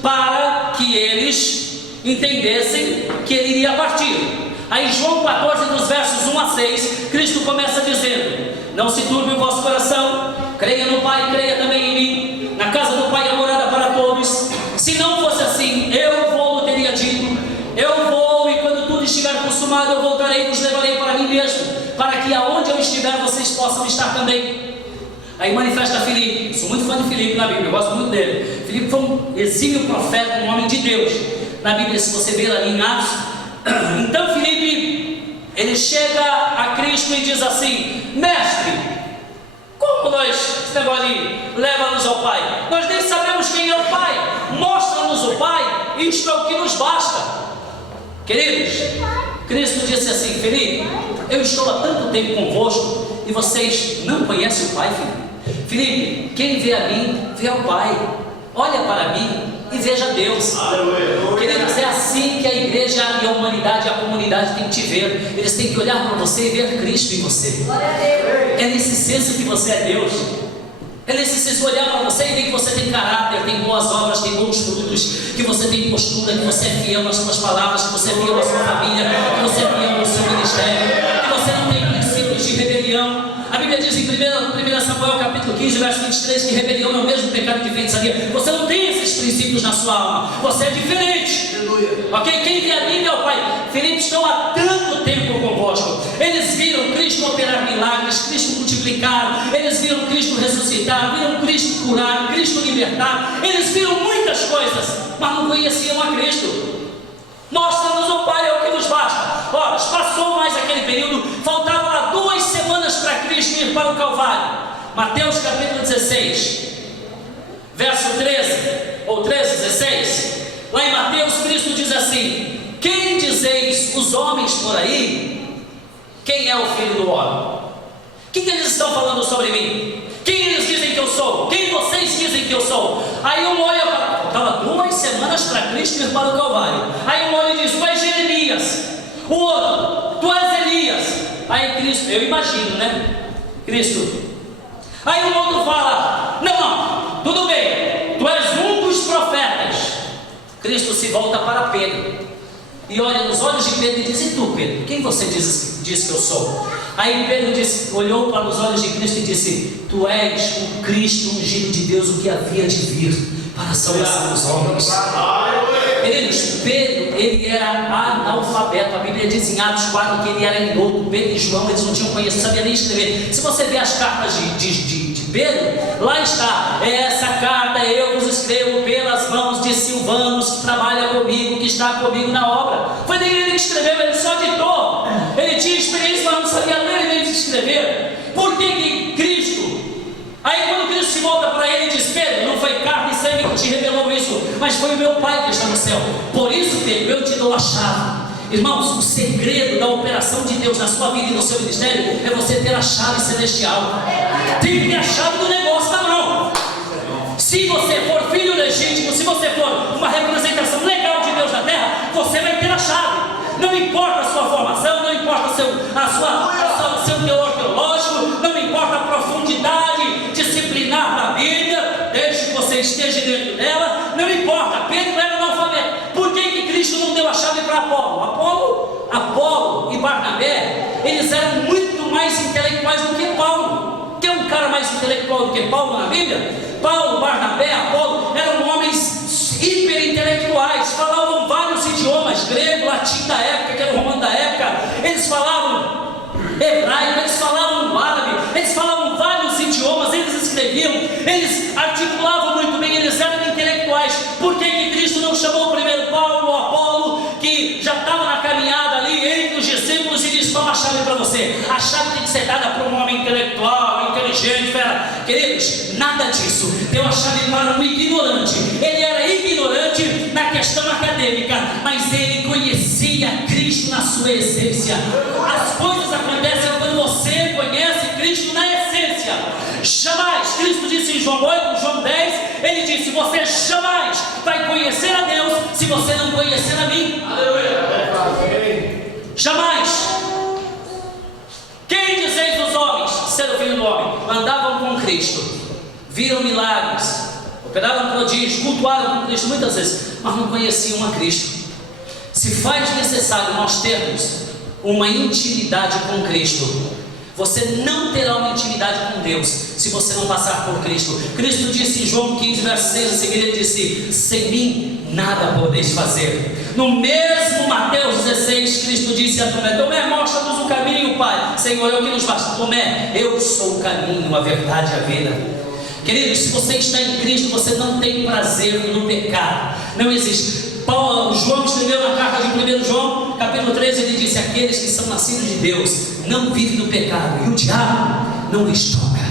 para que eles entendessem que ele iria partir. Aí João 14, dos versos 1 a 6, Cristo começa dizendo: não se turbe o vosso coração, creia no Pai, creia também em mim. Na casa do Pai há morada para todos. Se não fosse assim, eu vou, teria dito, eu vou, e quando tudo estiver consumado, eu voltarei e vos levarei para mim mesmo, para que aonde eu estiver, vocês possam estar também. Aí manifesta Filipe. Eu sou muito fã de Filipe na Bíblia, eu gosto muito dele. Filipe foi um exímio profeta, um homem de Deus. Na Bíblia, se você ver ali em Atos. Então Filipe, ele chega a Cristo e diz assim: mestre, como nós, esse negócio de leva-nos ao Pai, nós nem sabemos quem é o Pai, mostra-nos o Pai, isto é o que nos basta. Queridos, Cristo disse assim: Filipe, eu estou há tanto tempo convosco e vocês não conhecem o Pai, Filipe. Filipe, quem vê a mim, vê ao Pai. Olha para mim e veja Deus. Queridos, é assim que a igreja e a humanidade, a comunidade tem que te ver. Eles têm que olhar para você e ver Cristo em você. É nesse senso que você é Deus. É nesse senso olhar para você e ver que você tem caráter, tem boas obras, tem bons frutos, que você tem postura, que você é fiel nas suas palavras, que você é fiel à sua família, que você é fiel ao seu ministério, que você não tem princípios de rebelião. A Bíblia diz em 1 Samuel capítulo 15, verso 23, que rebelião é o mesmo pecado que feitiçaria. Você não tem esses princípios na sua alma, você é diferente. Ok? Quem vê a Bíblia é o Pai. Filipe, estou há tanto tempo convosco. Eles viram Cristo operar milagres, Cristo multiplicar, eles viram Cristo ressuscitar, viram Cristo curar, Cristo libertar. Eles viram muitas coisas, mas não conheciam a Cristo. Mostra-nos o Pai, é o que nos basta. Ora, passou mais aquele período, faltava lá 2 semanas para Cristo ir para o Calvário. Mateus capítulo 16, verso 13, ou 13, 16. Lá em Mateus, Cristo diz assim: quem dizeis os homens por aí? Quem é o Filho do Homem? O que eles estão falando sobre mim? Quem eles dizem que eu sou? Quem vocês dizem que eu sou? Aí um olha para... Faltava 2 semanas para Cristo ir para o Calvário. Aí um olha e diz: tu és Jeremias. O outro: tu és Elias. Aí Cristo, eu imagino, né? Cristo. Aí um outro fala: não, tudo bem, tu és um dos profetas. Cristo se volta para Pedro e olha nos olhos de Pedro e diz: e tu, Pedro, quem você diz que eu sou? Aí Pedro olhou para os olhos de Cristo e disse: tu és o Cristo ungido de Deus, o que havia de vir para salvar os homens. Queridos, Pedro, ele era analfabeto. A Bíblia diz em Atos 4 que ele era ignoto. Pedro e João, eles não tinham conhecido, não sabiam nem escrever. Se você ver as cartas de Pedro, lá está: essa carta eu vos escrevo pelas mãos de Silvanos, que trabalha comigo, que está comigo na obra. Foi nem ele que escreveu, ele só ditou. Ele tinha experiência, mas não sabia ler nem escrever. Por que Cristo? Aí quando Cristo se volta para ele e diz: Pedro, não foi carne e sangue que te revelou isso, mas foi o meu Pai que está no céu. Por isso, Pedro, eu te dou a chave. Irmãos, o segredo da operação de Deus na sua vida e no seu ministério é você ter a chave celestial. Tem que ter a chave do negócio na mão. Se você for filho legítimo, se você for uma representação legal de Deus na terra, você vai ter a chave. Não importa a sua formação, não importa o seu teor teológico, não importa a profundidade disciplinar da Bíblia, desde que você esteja dentro dela, não importa. Pedro era analfabeto. Por que Cristo não deu a chave intelectual do que Paulo na Bíblia? Paulo, Barnabé, Apolo eram homens hiperintelectuais, falavam vários idiomas, grego, latim da época, que era o romano da época, eles falavam hebraico, eles falavam árabe, eles falavam vários idiomas, eles escreviam, eles articulavam muito bem, eles eram intelectuais. Por que que Cristo não chamou primeiro Paulo ou Apolo, que já estava na caminhada ali entre os discípulos, e disse: toma a chave para você, a chave tem que ser dada para um homem intelectual, inteligente, fera? Queridos, nada disso. Deu a chave para um ignorante. Ele era ignorante na questão acadêmica, mas ele conhecia Cristo na sua essência. As coisas acontecem quando você conhece Cristo na essência. Jamais, Cristo disse em João 8, João 10, ele disse: você jamais vai conhecer a Deus se você não conhecer a mim. Jamais. Quem dizeis os homens ser o Filho do Homem? Andavam com Cristo, viram milagres, operaram prodígios, cultuaram com Cristo muitas vezes, mas não conheciam a Cristo. Se faz necessário nós termos uma intimidade com Cristo. Você não terá uma intimidade com Deus se você não passar por Cristo. Cristo disse em João 15, verso 6 a seguir, ele disse: sem mim nada podeis fazer. No mesmo Mateus 16, Cristo disse a Tomé: Tomé, mostra-nos o caminho, Pai. Senhor, é o que nos basta. Tomé, eu sou o caminho, a verdade e a vida. Queridos, se você está em Cristo, você não tem prazer no pecado. Não existe. João escreveu na carta de 1 João, capítulo 13, ele disse: aqueles que são nascidos de Deus não vivem no pecado, e o diabo não lhes toca.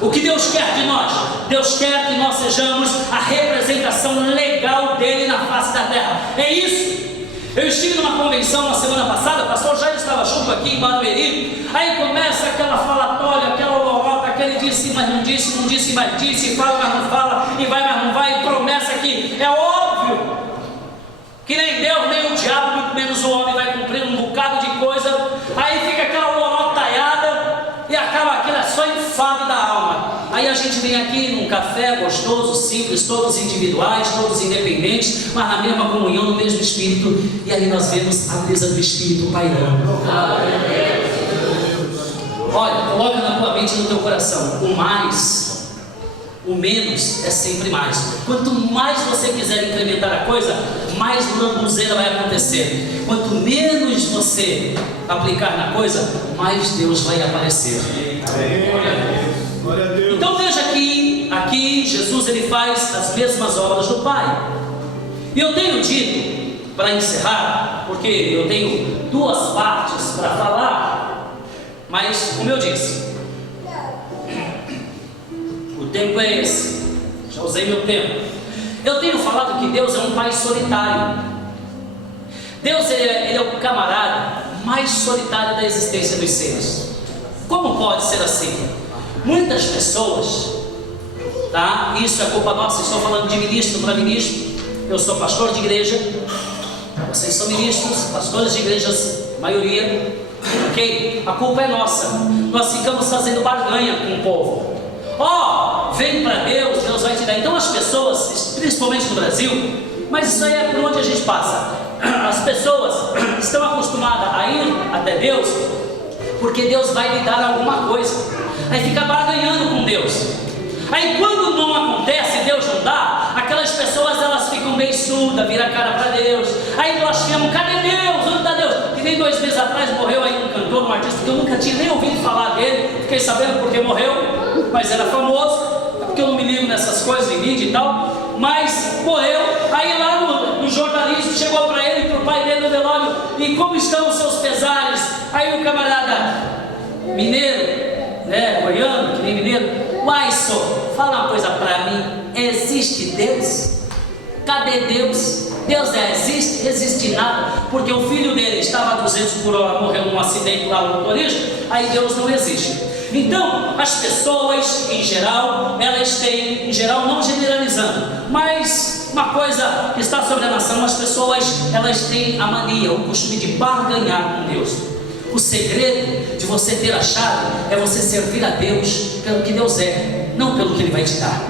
O que Deus quer de nós? Deus quer que nós sejamos a representação legal dele na face da terra. É isso. Eu estive numa convenção na semana passada, o pastor já estava junto aqui em Barueri. Aí começa aquela falatória, aquela lorota, aquele disse, mas não disse, não disse, mas disse, fala, mas não fala, e vai, mas não vai, e promessa que é óbvio que nem Deus, nem o diabo, muito menos o homem, vai cumprir um bocado de coisa. Aí fica aquela lorotaiada e acaba aquilo, é só enfado da alma. Aí a gente vem aqui num café gostoso, simples, todos individuais, todos independentes, mas na mesma comunhão, no mesmo Espírito. E aí nós vemos a beleza do Espírito pairando. Olha, coloca na tua mente e no teu coração: o mais, o menos é sempre mais. Quanto mais você quiser incrementar a coisa, mais lambuzeira vai acontecer. Quanto menos você aplicar na coisa, mais Deus vai aparecer. Glória a Deus. Então veja que aqui Jesus ele faz as mesmas obras do Pai. E eu tenho dito, para encerrar, porque eu tenho duas partes para falar, mas como eu disse, o tempo é esse, já usei meu tempo. Eu tenho falado que Deus é um Pai solitário. Deus ele é o camarada mais solitário da existência dos seres. Como pode ser assim? Muitas pessoas, tá? Isso é culpa nossa, estou falando de ministro para ministro. Eu sou pastor de igreja, vocês são ministros, pastores de igrejas, maioria, ok? A culpa é nossa. Nós ficamos fazendo barganha com o povo. Vem para Deus, Deus vai te dar. Então as pessoas, principalmente no Brasil, mas isso aí é por onde a gente passa, as pessoas estão acostumadas a ir até Deus porque Deus vai lhe dar alguma coisa. Aí fica barganhando com Deus. Aí quando não acontece, Deus não dá, aquelas pessoas elas ficam bem surdas, viram a cara para Deus. Aí nós chamamos: cadê Deus? Onde está Deus? Que nem 2 meses atrás morreu aí um cantor, um artista que eu nunca tinha nem ouvido falar dele. Fiquei sabendo porque morreu, mas era famoso, porque eu não me ligo nessas coisas em mídia e tal. Mas morreu. Aí lá no jornalismo chegou para ele e para o pai dele no velório: e como estão os seus pesares? Aí o camarada mineiro, goiano, que nem mineiro: uai, só, fala uma coisa para mim, existe Deus? Cadê Deus? Deus existe? Existe nada, porque o filho dele estava a 200 por hora, morreu num acidente lá no motorista. Aí Deus não existe. Então, as pessoas em geral, elas têm, em geral não generalizando, mas uma coisa que está sobre a nação, as pessoas, elas têm a mania, o costume de barganhar com Deus. O segredo de você ter a chave é você servir a Deus pelo que Deus é, não pelo que Ele vai te dar.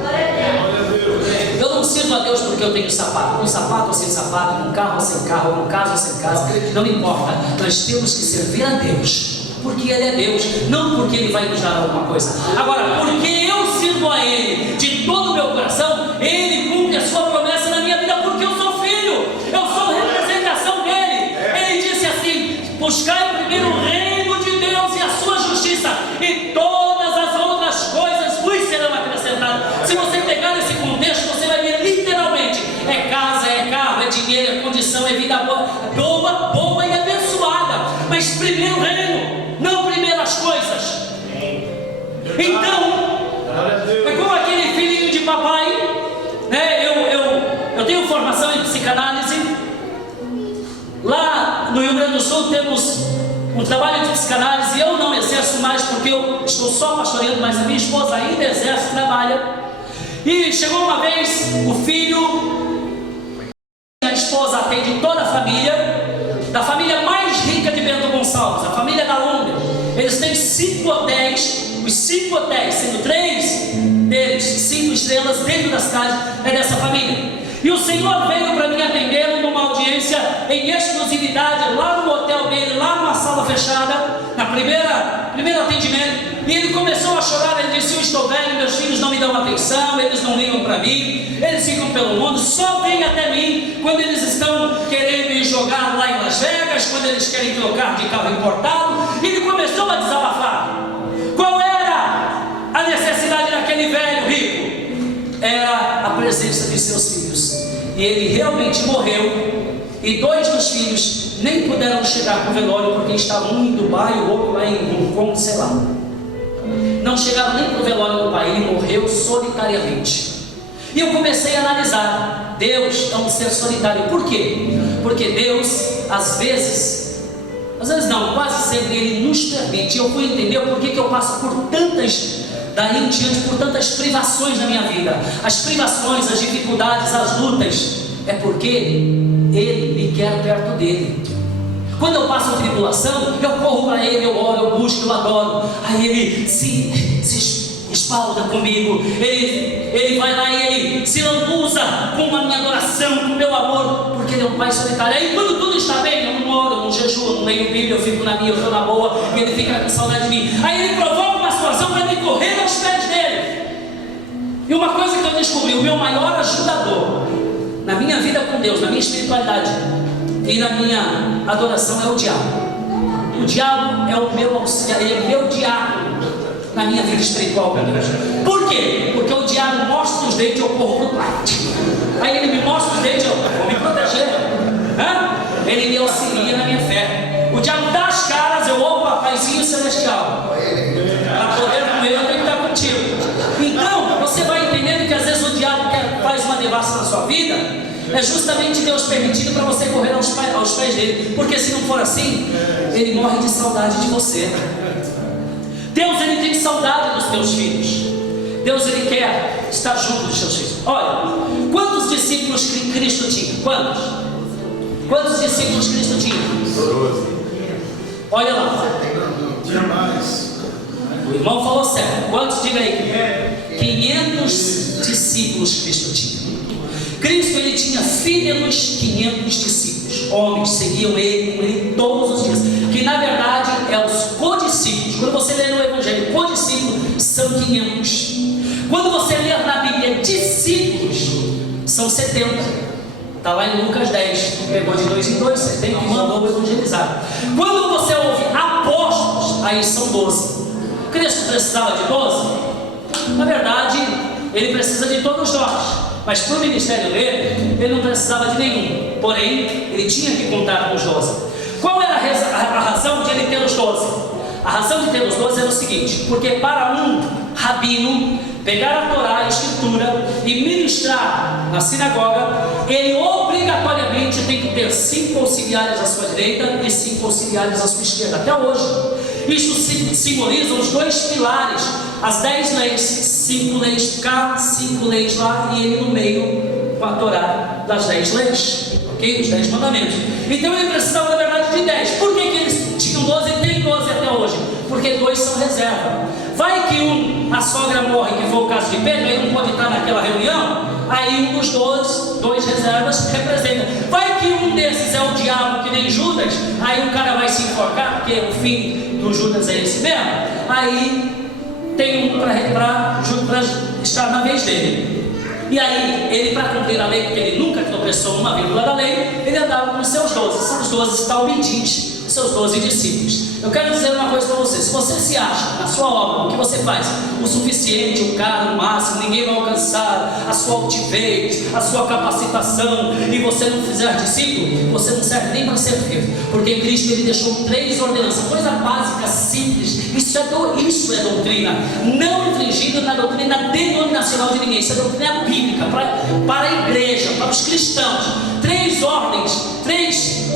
Eu não sirvo a Deus porque eu tenho sapato, com sapato ou sem sapato, com carro ou sem carro, com casa ou sem casa, não importa. Nós temos que servir a Deus porque Ele é Deus, não porque Ele vai nos dar alguma coisa. Agora, porque eu sirvo a Ele de todo o meu coração, Ele cumpre a sua promessa na minha vida, porque eu sou filho, eu sou representação dEle. Ele disse assim: buscai primeiro o reino de Deus e a sua justiça, e todas as outras coisas vos serão acrescentadas. Se você pegar esse contexto, você vai ver literalmente: é casa, é carro, é dinheiro, é condição, é vida boa e abençoada. Mas primeiro o reino, não primeiro as coisas. Então, é como aquele filhinho de papai, né? Eu tenho formação em psicanálise. Lá no Rio Grande do Sul temos um trabalho de psicanálise. Eu não exerço mais porque eu estou só pastoreando, mas a minha esposa ainda exerce, trabalha. E chegou uma vez o filho, a esposa atende toda a família, da família mais rica de Bento Gonçalves, a família da Lunda. Eles têm 5 hotéis, os 5 hotéis, sendo 3 deles 5 estrelas dentro da cidade, é dessa família. E o Senhor veio para me atender numa audiência em exclusividade, lá no hotel dele, lá numa sala fechada, na primeiro atendimento. E ele começou a chorar. Ele disse: eu estou velho, meus filhos não me dão atenção, eles não ligam para mim, eles ficam pelo mundo, só vêm até mim quando eles estão querendo ir jogar lá em Las Vegas, quando eles querem trocar de carro importado. E ele começou a desabafar. Qual era a necessidade daquele velho rico? Era a presença de seus filhos. E ele realmente morreu, e 2 dos filhos nem puderam chegar para o velório, porque estavam um em Dubai, o outro lá em Hong Kong, sei lá. Não chegaram nem para o velório do pai. Ele morreu solitariamente. E eu comecei a analisar: Deus é um ser solitário. Por quê? Porque Deus, às vezes não, quase sempre Ele nos permite. Eu fui entender por que eu passo por tantas, daí em diante, por tantas privações na minha vida. As privações, as dificuldades, as lutas, é porque Ele me quer perto dEle. Quando eu passo tribulação, eu corro para Ele, eu oro, eu busco, eu adoro. Aí Ele se espalda comigo, Ele vai lá e Ele se lambuza com a minha adoração, com o meu amor, porque Ele é um Pai solitário. Aí quando tudo está bem, eu não oro, eu não jejuo, eu não leio Bíblia, eu fico na minha, eu estou na boa, e Ele fica com saudade de mim. Aí Ele provoca uma situação para me correr aos pés dEle. E uma coisa que eu descobri: o meu maior ajudador na minha vida com Deus, na minha espiritualidade e na minha adoração é o diabo. O diabo é o meu auxiliar, ele é meu diabo na minha vida espiritual com Deus. Por quê? Porque o diabo mostra os dentes e eu corro pro lado. Aí ele me mostra os dentes e eu vou me proteger. Ele me auxilia na minha fé. O diabo dá as caras, eu opa, paizinho celestial. Para poder com ele, eu tenho que estar contigo. Então, você vai entendendo que às vezes o diabo faz uma devassa na sua vida. É justamente Deus permitindo para você correr aos pés dele. Porque se não for assim, ele morre de saudade de você. Deus, ele tem saudade dos teus filhos. Deus, ele quer estar junto dos teus filhos. Olha, quantos discípulos Cristo tinha? Quantos discípulos Cristo tinha? 12. Olha lá. Tinha mais. O irmão falou certo. Quantos? Diga aí. 500 discípulos Cristo tinha. Cristo, ele tinha fídelos 500 discípulos. Homens seguiam ele, com ele todos os dias. Que na verdade é os codiscípulos. Quando você lê no Evangelho, codiscípulos são 500. Quando você lê na Bíblia, discípulos são 70. Está lá em Lucas 10. Pegou de 2 em 2, 70 e mandou evangelizar. Quando você ouve apóstolos, aí são 12. Cristo precisava de 12? Na verdade, ele precisa de todos nós. Mas para o ministério dele, ele não precisava de nenhum. Porém, ele tinha que contar com os 12. Qual era a razão de ele ter os 12? A razão de ter os 12 era o seguinte: porque para um rabino pegar a Torá, a Escritura, e ministrar na sinagoga, ele obrigatoriamente tem que ter 5 auxiliares à sua direita e 5 auxiliares à sua esquerda. Até hoje. Isto simboliza os 2 pilares, as 10 leis, 5 leis cá, 5 leis lá, e ele no meio com a Torá das 10 leis, ok? Os 10 mandamentos. Então ele precisava na verdade de 10. Por que eles tinham 12 e tem 12 até hoje? Porque 2 são reserva. Vai que a sogra morre, que foi o caso de Pedro, ele não pode estar naquela reunião, aí um dos 2 reservas representa. Vai que um desses é o diabo, que nem Judas, aí o cara vai se enforcar, porque o fim do Judas é esse mesmo. Aí tem um para estar na vez dele. E aí, ele, para cumprir a lei, porque ele nunca tropeçou uma vírgula da lei, ele andava com os seus 12, são os 12 talmidim, os seus 12 discípulos. Eu quero dizer uma coisa para você: se você se acha, na sua obra, o que você faz, o suficiente, o cara, o máximo, ninguém vai alcançar a sua altivez, a sua capacitação, e você não fizer discípulo, você não serve nem para ser feito, porque Cristo, ele deixou 3 ordenanças, coisa básica, simples. Isso é doutrina, não infringido na doutrina denominacional de ninguém. Isso é doutrina bíblica para a igreja, para os cristãos. 3 ordens, 3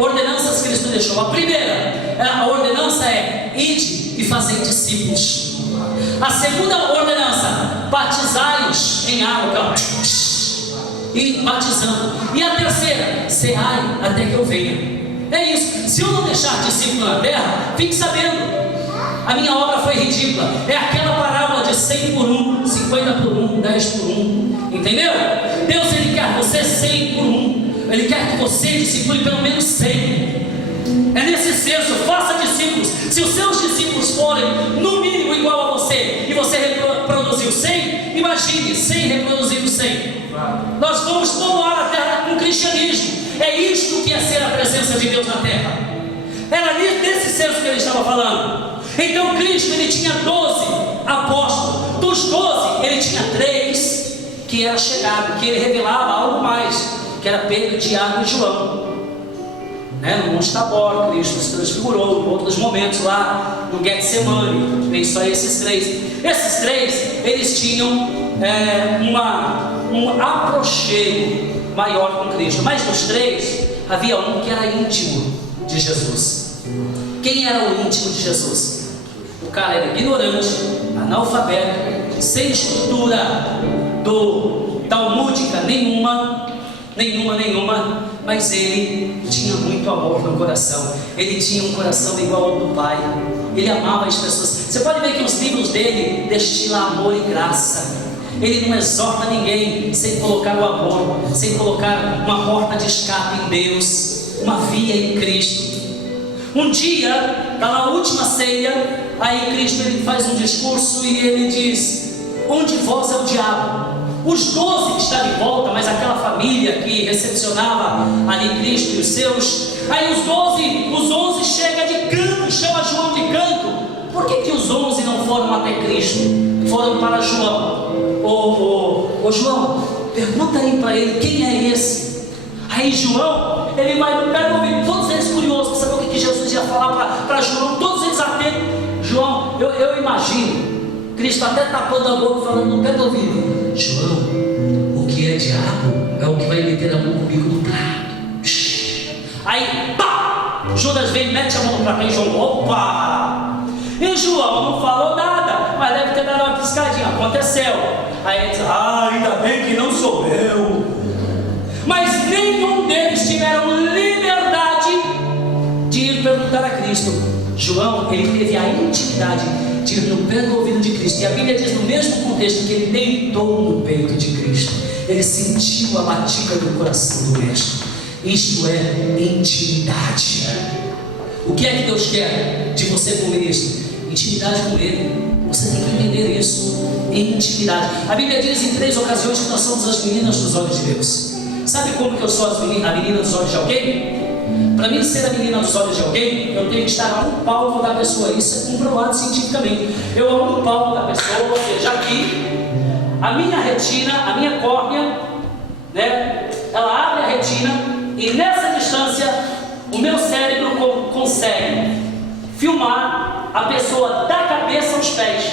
ordenanças que Cristo deixou. A primeira, a ordenança é: ide e fazei discípulos. A segunda ordenança: batizai-os em água, e batizando. E a terceira: ceai até que eu venha. É isso. Se eu não deixar discípulo na terra, fique sabendo, a minha obra foi ridícula. É aquela parábola de 100 por 1, 50 por 1, 10 por 1. Entendeu? Deus, ele quer você 100 por 1. Ele quer que você discipule pelo menos 100. É nesse senso: faça discípulos. Se os seus discípulos forem no mínimo igual a você, e você reproduziu 100, imagine 100 reproduzindo 100. Nós vamos povoar a terra com o cristianismo. É isto que é ser a presença de Deus na terra. Era nesse senso que ele estava falando. Então Cristo, ele tinha 12 apóstolos. Dos 12, ele tinha 3 que era chegado, que ele revelava algo mais, que era Pedro, Tiago e João. No Monte Tabor, Cristo se transfigurou em outros momentos lá no Getsemane. Nem só esses 3. Esses 3, eles tinham um aproximo maior com Cristo. Mas dos 3, havia um que era íntimo de Jesus. Quem era o íntimo de Jesus? O cara era ignorante, analfabeto, sem estrutura talmúdica nenhuma, mas ele tinha muito amor no coração. Ele tinha um coração igual ao do Pai. Ele amava as pessoas. Você pode ver que os livros dele destilam amor e graça. Ele não exorta ninguém sem colocar o amor, sem colocar uma porta de escape em Deus, uma via em Cristo. Um dia, na última ceia, aí Cristo, ele faz um discurso e ele diz: onde vós é o diabo? Os 12 que estavam em volta, mas aquela família que recepcionava ali Cristo e os seus. Aí os 11 chegam de canto, chama João de canto. Por que os 11 não foram até Cristo? Foram para João. Ô João, pergunta aí para ele quem é esse. Aí João, ele vai no pé do ouvido, todos eles curiosos para saber o que Jesus ia falar para João, todos eles atentos. João, eu imagino Cristo até tapando a boca, falando no pé do ouvido: João, o que é diabo é o que vai meter a mão comigo no prato. Aí, pá! Judas vem e mete a mão no prato. Aí João, opa! E João não falou nada, mas deve ter dado uma piscadinha. Aconteceu. Aí ele diz: ainda bem que não sou eu. Mas nenhum deles tiveram liberdade de ir perguntar a Cristo. João, ele teve a intimidade de ir no pé do ouvido de Cristo. E a Bíblia diz no mesmo contexto que ele deitou no peito de Cristo. Ele sentiu a batida do coração do Mestre. Isto é intimidade. O que é que Deus quer de você com Cristo? Intimidade com Ele. Você tem que entender isso. Intimidade. A Bíblia diz em 3 ocasiões que nós somos as meninas dos olhos de Deus. Sabe como que eu sou a menina dos olhos de alguém? Para mim ser a menina dos olhos de alguém, eu tenho que estar a um palmo da pessoa. Isso é comprovado cientificamente. Eu a um palmo da pessoa, ou seja, aqui, a minha retina, a minha córnea, ela abre a retina, e nessa distância o meu cérebro consegue filmar a pessoa da cabeça aos pés.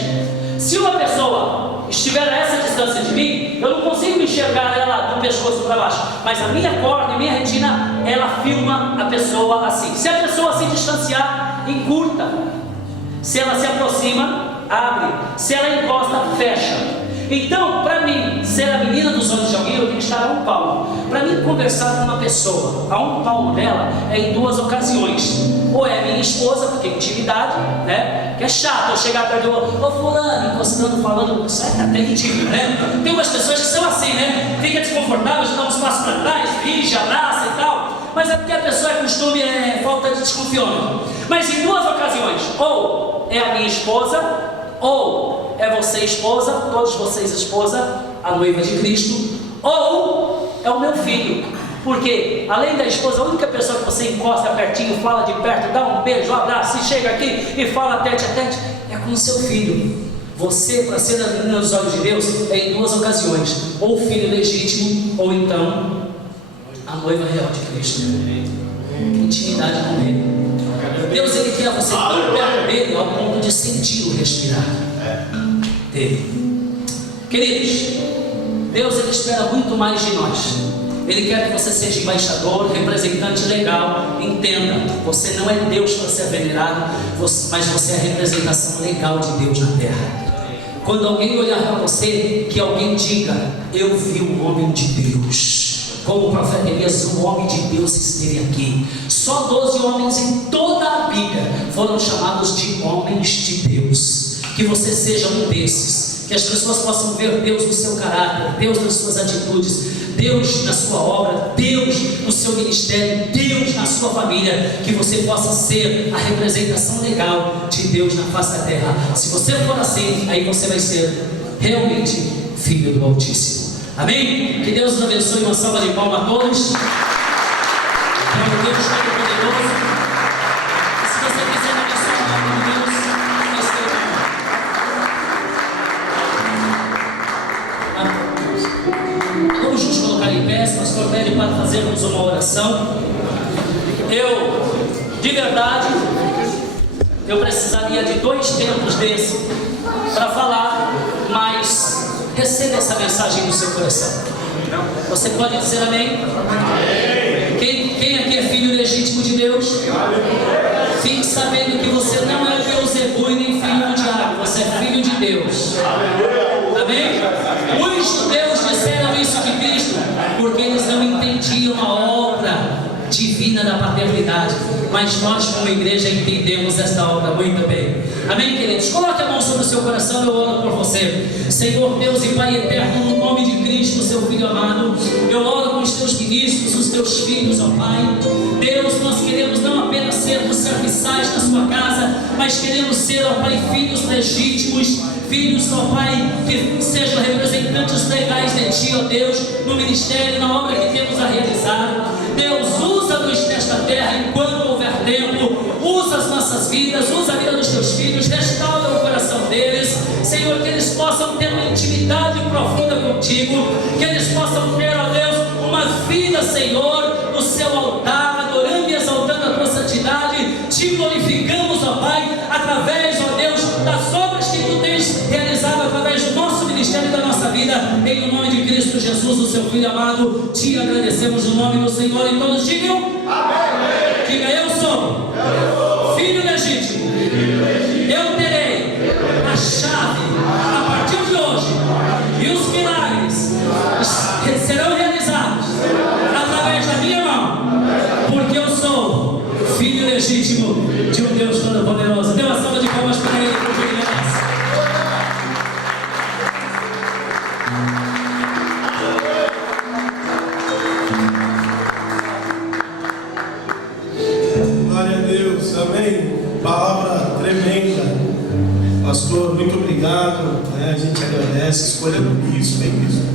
Se uma pessoa estiver a essa distância de mim, eu não consigo enxergar ela do pescoço para baixo, mas a minha córnea, a minha retina, ela filma a pessoa assim. Se a pessoa se distanciar, encurta. Se ela se aproxima, abre. Se ela encosta, fecha. Então, para mim, ser a menina dos olhos de alguém, eu tenho que estar a um palmo. Para mim, conversar com uma pessoa a um palmo dela é em 2 ocasiões. Ou é minha esposa, porque intimidade, que é chato eu chegar perto do ô fulano, encostando, falando, isso é até ridículo, Tem umas pessoas que são assim, fica desconfortável, já dá uns passos para trás, finge, abraça e tal. Mas é porque a pessoa é costume, é falta de desconfiança. Mas em 2 ocasiões, ou ou é a minha esposa, ou é você esposa, todos vocês esposa, a noiva de Cristo, ou é o meu filho. Porque além da esposa, a única pessoa que você encosta pertinho, fala de perto, dá um beijo, um abraço, e chega aqui e fala tete a tete, é com o seu filho. Você, para ser nos olhos de Deus, é em duas ocasiões: ou filho legítimo, ou então a noiva real de Cristo. Intimidade com Ele. Deus, Ele quer você tão perto dele ao ponto de sentir o respirar dele. Queridos, Deus, Ele espera muito mais de nós. Ele quer que você seja embaixador, representante legal. Entenda, você não é Deus para ser venerado, mas você é a representação legal de Deus na terra. Quando alguém olhar para você, que alguém diga: eu vi o homem de Deus. Como o profeta Elias, o homem de Deus esteve aqui. Só 12 homens em toda a Bíblia foram chamados de homens de Deus. Que você seja um desses. Que as pessoas possam ver Deus no seu caráter, Deus nas suas atitudes, Deus na sua obra, Deus no seu ministério, Deus na sua família. Que você possa ser a representação legal de Deus na face da terra. Se você for assim, aí você vai ser realmente filho do Altíssimo. Amém? Que Deus nos abençoe. Uma salva de palmas a todos. Para o Deus Todo-Poderoso. Se você quiser abençoar o nome de Deus, vamos juntos colocar em pé. O pastor pede para fazermos uma oração. De verdade, eu precisaria de 2 tempos desse para falar, mas receba essa mensagem no seu coração. Você pode dizer amém? Quem aqui é filho legítimo de Deus? Fique sabendo que você não é Beelzebub e nem filho do diabo. Você é filho de Deus. Amém? Os judeus disseram isso de Cristo porque eles não entendiam a obra divina da paternidade. Mas nós, como igreja, entendemos esta obra muito bem. Amém, queridos? Coloque a mão sobre o seu coração, eu oro por você. Senhor Deus e Pai eterno, no nome de Cristo, seu Filho amado, eu oro com os teus ministros, os teus filhos, ó Pai. Deus, nós queremos não apenas sermos serviçais na sua casa, mas queremos ser, ó Pai, filhos legítimos, filhos, ó Pai, que sejam representantes legais de Ti, ó Deus, no ministério, na obra que temos a realizar. Deus, usa-nos nesta terra enquanto houver tempo, usa as nossas vidas, usa a vida dos Teus filhos, restaura o coração deles, Senhor, que eles possam ter uma intimidade profunda contigo, que eles possam ter, ó Deus, uma vida, Senhor, no seu altar, adorando e exaltando a Tua santidade. Te glorificamos, ó Pai, através, ó Deus, das obras que Tu tens realizado através do nosso ministério e da nossa vida, em nome de Cristo Jesus, o seu Filho amado. Te agradecemos no nome do Senhor, e todos digam amém. Diga: eu sou filho legítimo. Eu terei a chave a partir de hoje, e os milagres serão realizados através da minha mão, porque eu sou filho legítimo de um Deus Todo-Poderoso. Dê uma salva de palmas para Ele, por gentileza. Glória a Deus, amém. Palavra tremenda, pastor. Muito obrigado. A gente agradece. Escolha do bispo, hein, bispo?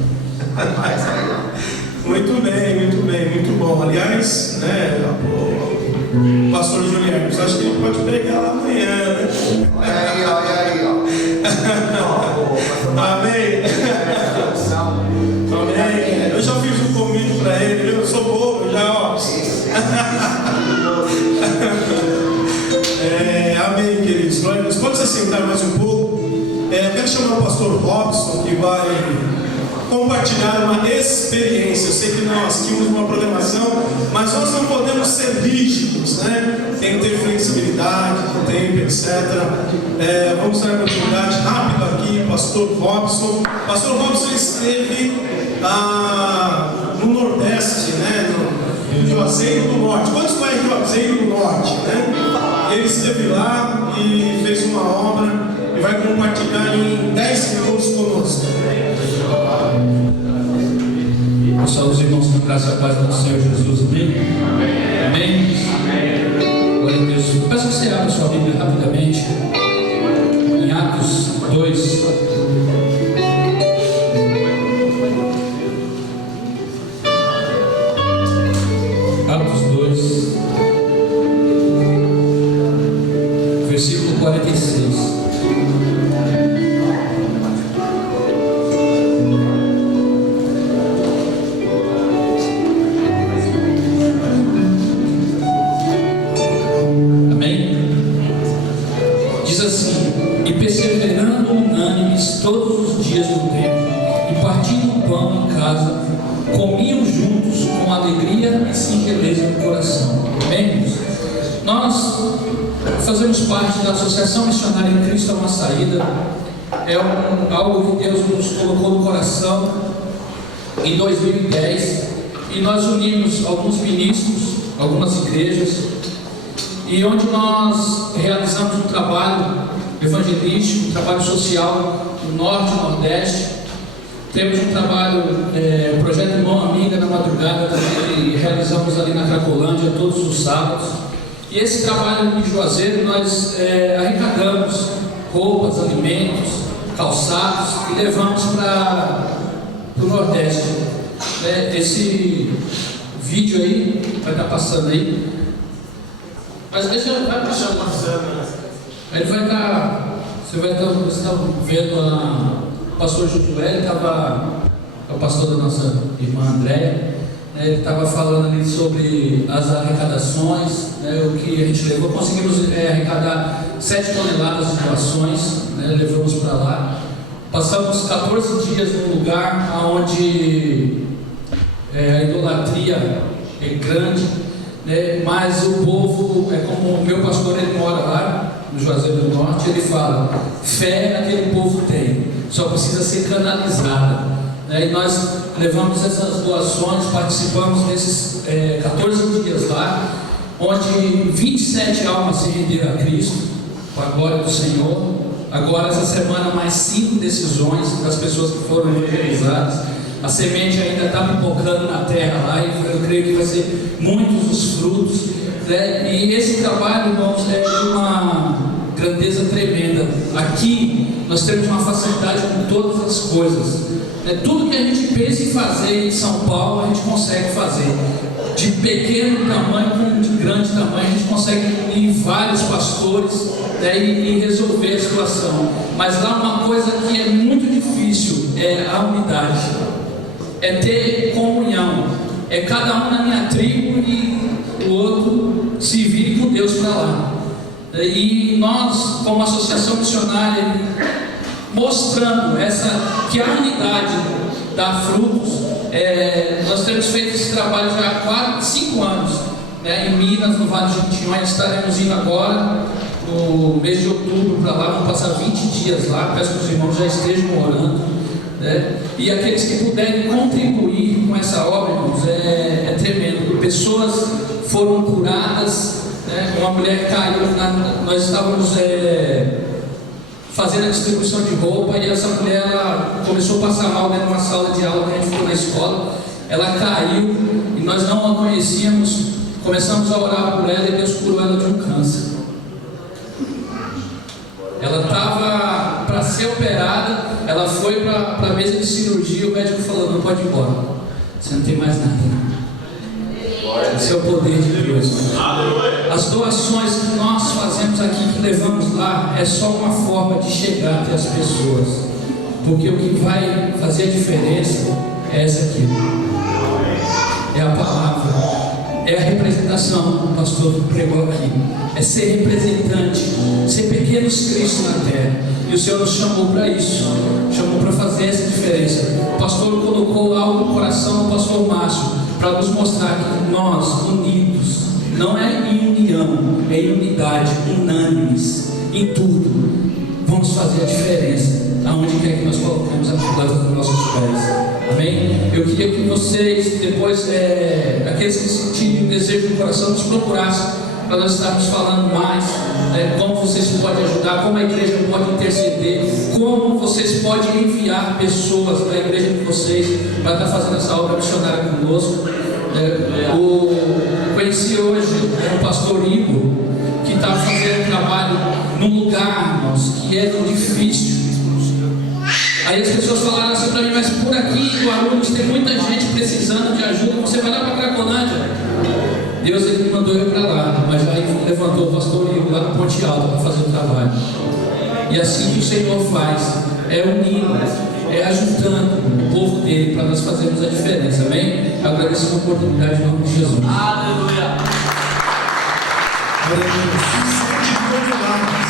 Muito bem, muito bom. Aliás, o pastor Juliano, acho que ele pode pregar lá amanhã, né? Olha aí, ó. Amém. Amém. Eu já fiz um convite para ele, eu sou bobo, já, ó. Amém, queridos. Glória a Deus. Pode se sentar mais um pouco. Eu quero chamar o pastor Robson, que vai compartilhar uma experiência. Eu sei que nós tínhamos uma programação, mas nós não podemos ser rígidos, né? Tem que ter flexibilidade, tempo, etc. Vamos dar continuidade rápido aqui, pastor Robson. Pastor Robson esteve no Nordeste, né? No Juazeiro do Norte. Quantos conhecem Juazeiro do Norte, né? Ele esteve lá e fez uma obra e vai compartilhar em 10 minutos conosco. Saúde os irmãos, com graça e paz do Senhor Jesus, amém? Amém? Glória a Deus. Peço que você abra sua Bíblia rapidamente Nós fazemos parte da Associação Missionária em Cristo é uma Saída. É algo que Deus nos colocou no coração em 2010, e nós unimos alguns ministros, algumas igrejas, e onde nós realizamos um trabalho evangelístico, um trabalho social no Norte e Nordeste. Temos um trabalho, o projeto Mão Amiga na madrugada, também realizamos ali na Cracolândia todos os sábados. E esse trabalho em Juazeiro nós arrecadamos roupas, alimentos, calçados e levamos para o Nordeste. Esse vídeo aí vai estar passando aí. Mas vai passar passando. Ele vai estar. Você vai estar vendo o pastor Josué, ele estava. É o pastor da nossa irmã Andréia. Ele estava falando ali sobre as arrecadações, o que a gente levou. Conseguimos arrecadar 7 toneladas de doações, levamos para lá. Passamos 14 dias num lugar onde a idolatria é grande, mas o povo, como o meu pastor, ele mora lá no Juazeiro do Norte, ele fala: fé aquele povo tem, só precisa ser canalizada. E nós levamos essas doações, participamos desses 14 dias lá, onde 27 almas se renderam a Cristo, com a glória do Senhor. Agora, essa semana, mais 5 decisões das pessoas que foram evangelizadas. A semente ainda está pipocando na terra lá, e eu creio que vai ser muitos os frutos. E esse trabalho, irmãos, é de uma grandeza tremenda. Aqui nós temos uma facilidade com todas as coisas. Tudo que a gente pensa em fazer em São Paulo, a gente consegue fazer. De pequeno tamanho como de grande tamanho, a gente consegue unir vários pastores e resolver a situação. Mas lá uma coisa que é muito difícil é a unidade, é ter comunhão, é cada um na minha tribo e o outro se vire com Deus para lá. E nós, como associação missionária, mostrando que a unidade dá frutos. Nós temos feito esse trabalho já há 5 anos, em Minas, no Vale de Jequitinhonha. Estaremos indo agora no mês de outubro para lá, vamos passar 20 dias lá. Peço que os irmãos já estejam orando, e aqueles que puderem contribuir com essa obra, irmãos, é tremendo. Pessoas foram curadas, uma mulher caiu, nós estávamos fazendo a distribuição de roupa, e essa mulher ela começou a passar mal dentro de uma sala de aula que a gente ficou na escola. Ela caiu e nós não a conhecíamos. Começamos a orar por ela e Deus curou ela de um câncer. Ela estava para ser operada, ela foi para a mesa de cirurgia. O médico falou: não pode ir embora, você não tem mais nada. Esse é o poder de Deus. As doações que nós fazemos aqui, que levamos lá, é só uma forma de chegar até as pessoas, porque o que vai fazer a diferença é essa aqui, é a palavra, é a representação. O pastor pregou aqui, é ser representante, ser pequenos Cristo na terra. E o Senhor nos chamou para isso, chamou para fazer essa diferença. O pastor colocou algo no coração do pastor Márcio, para nos mostrar que nós, unidos, não é em união, é em unidade, unânimes, em tudo, vamos fazer a diferença, aonde quer que nós colocamos a planta dos nossos pés. Amém? Eu queria que vocês, depois, aqueles que sentirem o desejo do coração, nos procurassem, para nós estarmos falando mais, como vocês podem ajudar, como a igreja pode interceder, como vocês podem enviar pessoas para a igreja de vocês, para estar fazendo essa obra missionária conosco. Conheci hoje o pastor Igor, que está fazendo trabalho num lugar, irmãos, que é difícil. Aí as pessoas falaram assim para mim: mas por aqui em Guarulhos tem muita gente precisando de ajuda, você vai lá para Cracolândia. Deus, ele me mandou eu para lá, mas aí levantou o pastor Igor lá no Ponte Alto para fazer o trabalho. E assim que o Senhor faz, é unindo, é ajudando o povo dele para nós fazermos a diferença. Amém? Eu agradeço a oportunidade em nome de Jesus. Aleluia! 7 toneladas,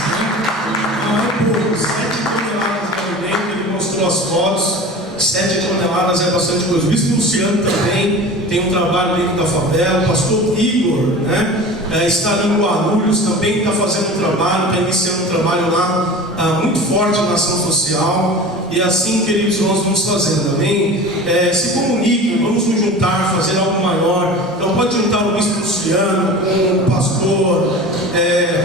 não é pouco, 7 toneladas de alimento. Ele mostrou as fotos. 7 toneladas é bastante. bastante coisa. O bispo Luciano também tem um trabalho dentro da favela. O pastor Igor, né, está ali em Guarulhos, também está fazendo um trabalho, está iniciando um trabalho lá muito forte na ação social. E assim, queridos, nós vamos fazendo, amém? Se comuniquem, vamos nos juntar, fazer algo maior. Então pode juntar o bispo Luciano com o pastor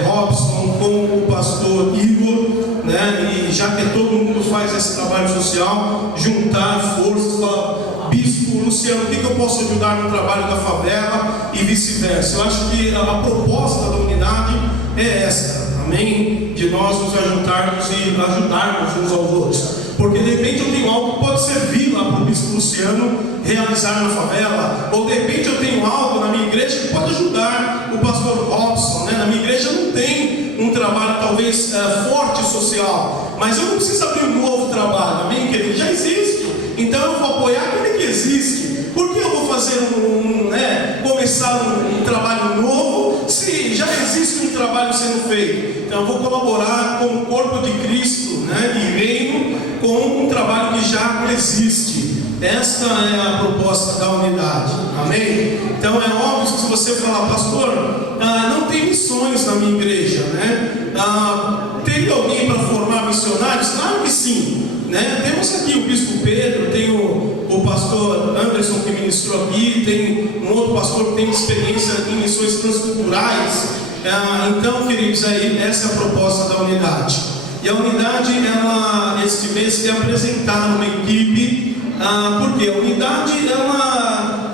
Robson, com o pastor Igor, né? E já que todo mundo faz esse trabalho social, juntar forças, falar: bispo Luciano, o que eu posso ajudar no trabalho da favela e vice-versa. Eu acho que a proposta da unidade é esta, amém? De nós nos ajuntarmos e ajudarmos uns aos outros. Porque de repente eu tenho algo que pode servir lá para o bispo Luciano realizar na favela, ou de repente eu tenho algo na minha igreja que pode ajudar o pastor Robson, né? Na minha igreja não tem um trabalho talvez forte social, mas eu não preciso abrir um novo trabalho, amém, querido? Já existe, então eu vou apoiar aquele que existe. Por que eu vou fazer começar um trabalho novo se já existe um trabalho sendo feito? Então eu vou colaborar com o corpo de Cristo, né, e reino, com um trabalho que já existe. Esta é a proposta da unidade, amém? Então é óbvio que se você falar: pastor, não tem missões na minha igreja, né? Tem alguém para formar missionários? Claro que sim, né? Temos aqui o bispo Pedro, tem o pastor Anderson que ministrou aqui, tem um outro pastor que tem experiência em missões transculturais. Então, queridos, essa é a proposta da unidade. E a unidade, este mês, quer apresentar uma equipe, porque a unidade,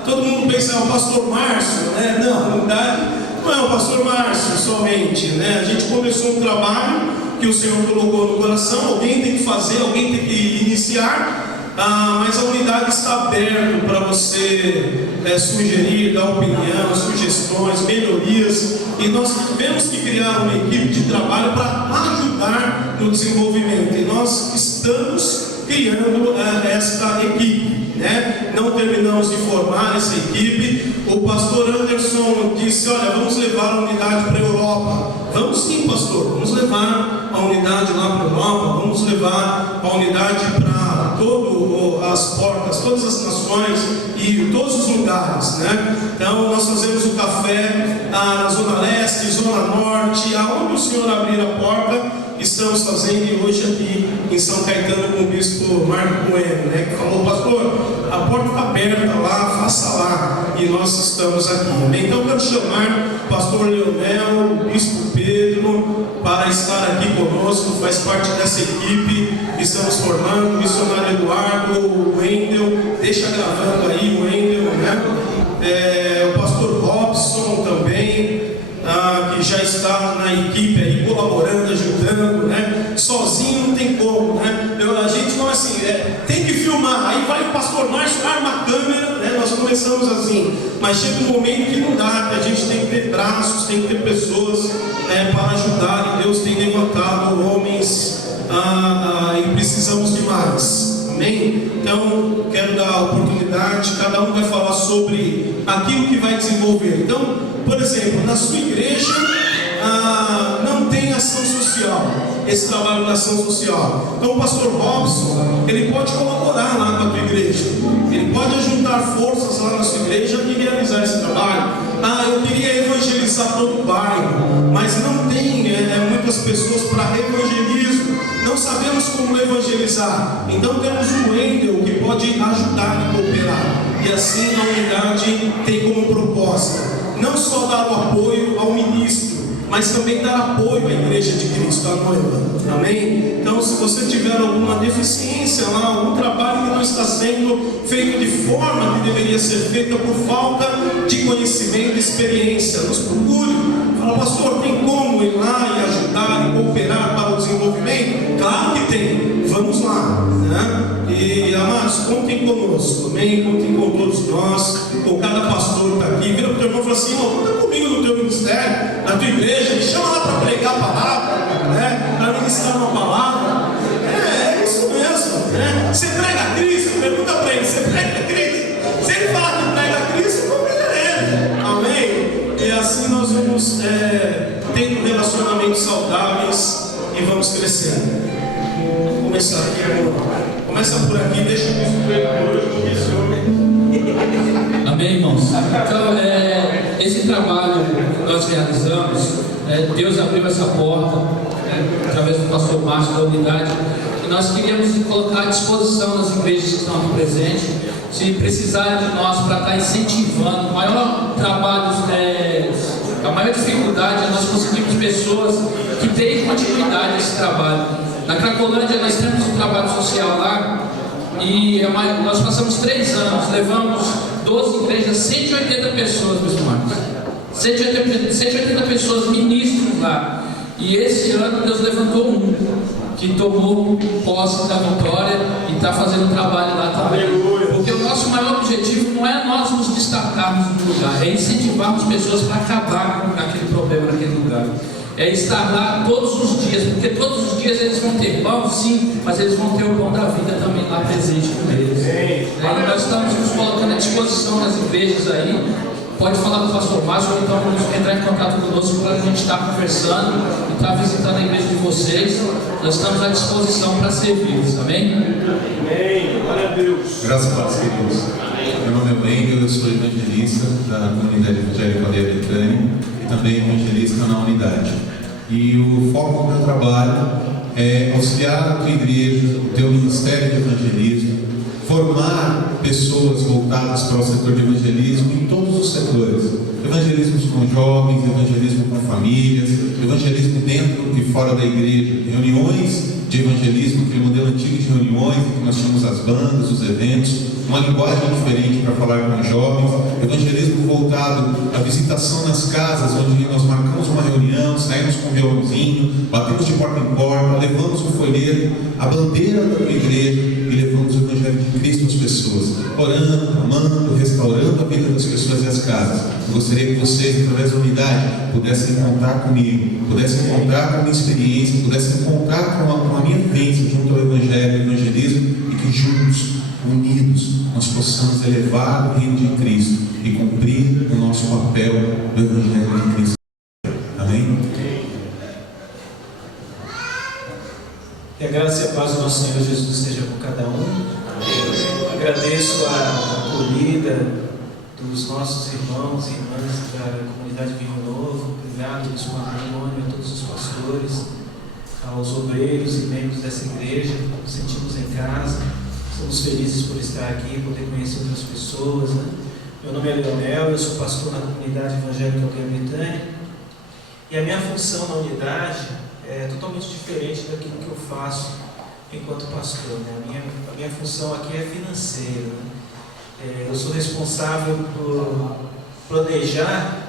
todo mundo pensa: é o pastor Márcio, né? Não, a unidade não é o pastor Márcio somente, né? A gente começou um trabalho que o Senhor colocou no coração, alguém tem que fazer, alguém tem que iniciar. Mas a unidade está aberta para você sugerir, dar opinião, sugestões, melhorias, e nós tivemos que criar uma equipe de trabalho para ajudar no desenvolvimento, e nós estamos criando esta equipe, né? Não terminamos de formar essa equipe. O pastor Anderson disse: olha, vamos levar a unidade para a Europa. Vamos sim, pastor, vamos levar a unidade lá para a Europa, vamos levar a unidade para todas as portas, todas as nações e todos os lugares, né? Então nós fazemos o café na Zona Leste, Zona Norte, aonde o Senhor abrir a porta. Estamos fazendo, e hoje aqui em São Caetano com o bispo Marco Bueno, né, que falou: pastor, a porta está aberta lá, faça lá, e nós estamos aqui. Então eu quero chamar o pastor Leonel, o bispo Pedro, para estar aqui conosco, faz parte dessa equipe que estamos formando. O missionário Eduardo, o Wendel, deixa gravando aí o Wendel, né? O pastor Robson também, que já está na equipe aí, colaborando, ajudando, né? Sozinho não tem como, né? A gente não assim, tem que filmar, aí vai o pastor Márcio, arma a câmera, né? Nós começamos assim, mas chega um momento que não dá, que a gente tem que ter braços, tem que ter pessoas para ajudar, e Deus tem levantado homens, e precisamos de mais, amém? Então, quero dar a oportunidade, cada um vai falar sobre aquilo que vai desenvolver. Então, por exemplo, na sua igreja não tem ação social, esse trabalho da ação social. Então o pastor Robson, ele pode colaborar lá com a tua igreja, ele pode juntar forças lá na sua igreja e realizar esse trabalho. Eu queria evangelizar todo o bairro, mas não tem muitas pessoas para evangelismo, não sabemos como evangelizar. Então temos um Wendel que pode ajudar e cooperar, e assim a unidade tem como proposta não só dar o apoio ao ministro, mas também dar apoio à igreja de Cristo, à noiva, amém? Então, se você tiver alguma deficiência lá, algum trabalho que não está sendo feito de forma que deveria ser feita por falta de conhecimento e experiência, nos procure. Fala: pastor, tem como ir lá e ajudar e cooperar para o desenvolvimento? Claro que tem, vamos lá, né? E amados, contem conosco, amém? Contem com todos nós, com cada pastor que está aqui. Vira para o teu irmão e fala assim: conta comigo no teu ministério, na tua igreja, me chama lá para pregar a palavra, né? Para ministrar uma palavra. É isso mesmo, né? Você prega Cristo? Pergunta para ele: você prega Cristo? Se ele falar que prega Cristo, convida ele, amém? E assim nós vamos tendo relacionamentos saudáveis, e vamos crescendo. Vamos começar aqui, amor. Começa por aqui, deixa o bispo ver por hoje, porque esse homem. Amém, irmãos? Então, esse trabalho que nós realizamos, Deus abriu essa porta, através do pastor Márcio da unidade, e nós queríamos colocar à disposição das igrejas que estão aqui presentes, se precisarem de nós para estar incentivando. O maior trabalho, a maior dificuldade é nós conseguirmos pessoas que deem continuidade a esse trabalho. Na Cracolândia nós temos um trabalho social lá, e nós passamos 3 anos, levamos 12 igrejas, 180 pessoas, Bispo Marcos. 180 pessoas ministros lá. E esse ano Deus levantou um que tomou posse da vitória e está fazendo um trabalho lá também. Porque o nosso maior objetivo não é nós nos destacarmos no lugar, é incentivarmos pessoas para acabar com aquele problema naquele lugar. É estar lá todos os dias, porque todos os dias eles vão ter pão, sim, mas eles vão ter o pão da vida também lá presente com eles. E nós estamos nos colocando à disposição das igrejas aí. Pode falar com o pastor Márcio, ou então entrar em contato conosco para a gente estar conversando e estar visitando a igreja de vocês. Nós estamos à disposição para servi-los, amém? Amém, glória a Deus. Graças a Deus, queridos. Meu nome é Wendel, eu sou evangelista da comunidade evangélica Aldeia Betânia e também evangelista na unidade. E o foco do meu trabalho é auxiliar a tua igreja, o teu ministério de evangelismo, formar pessoas voltadas para o setor de evangelismo em todos os setores. Evangelismo com jovens, evangelismo com famílias, evangelismo dentro e fora da igreja, reuniões de evangelismo, aquele modelo antigo de reuniões em que nós tínhamos as bandas, os eventos, uma linguagem diferente para falar com os jovens, evangelismo voltado à visitação nas casas, onde nós marcamos uma reunião, saímos com um violãozinho, batemos de porta em porta, levamos o folheto, a bandeira da igreja e levamos o Evangelho de Cristo às pessoas, orando, amando, restaurando a vida das pessoas e as casas. Eu gostaria que vocês, através da unidade, pudessem contar comigo, pudessem contar com a minha experiência, pudessem contar com a minha vivência junto ao Evangelho e evangelismo, e que juntos, unidos, nós possamos elevar o reino de Cristo e cumprir o nosso papel do Evangelho de Cristo. Amém? Que a graça e a paz do nosso Senhor Jesus esteja com cada um. Agradeço a acolhida dos nossos irmãos e irmãs da comunidade Vinho Novo. Obrigado, Bispo Antônio, a todos os pastores, aos obreiros e membros dessa igreja. Nos sentimos em casa, estamos felizes por estar aqui, poder conhecer outras pessoas, né? Meu nome é Leonel, eu sou pastor na comunidade evangélica Aldeia Betânia, e a minha função na unidade é totalmente diferente daquilo que eu faço enquanto pastor, né? A minha função aqui é financeira, né? Eu sou responsável por planejar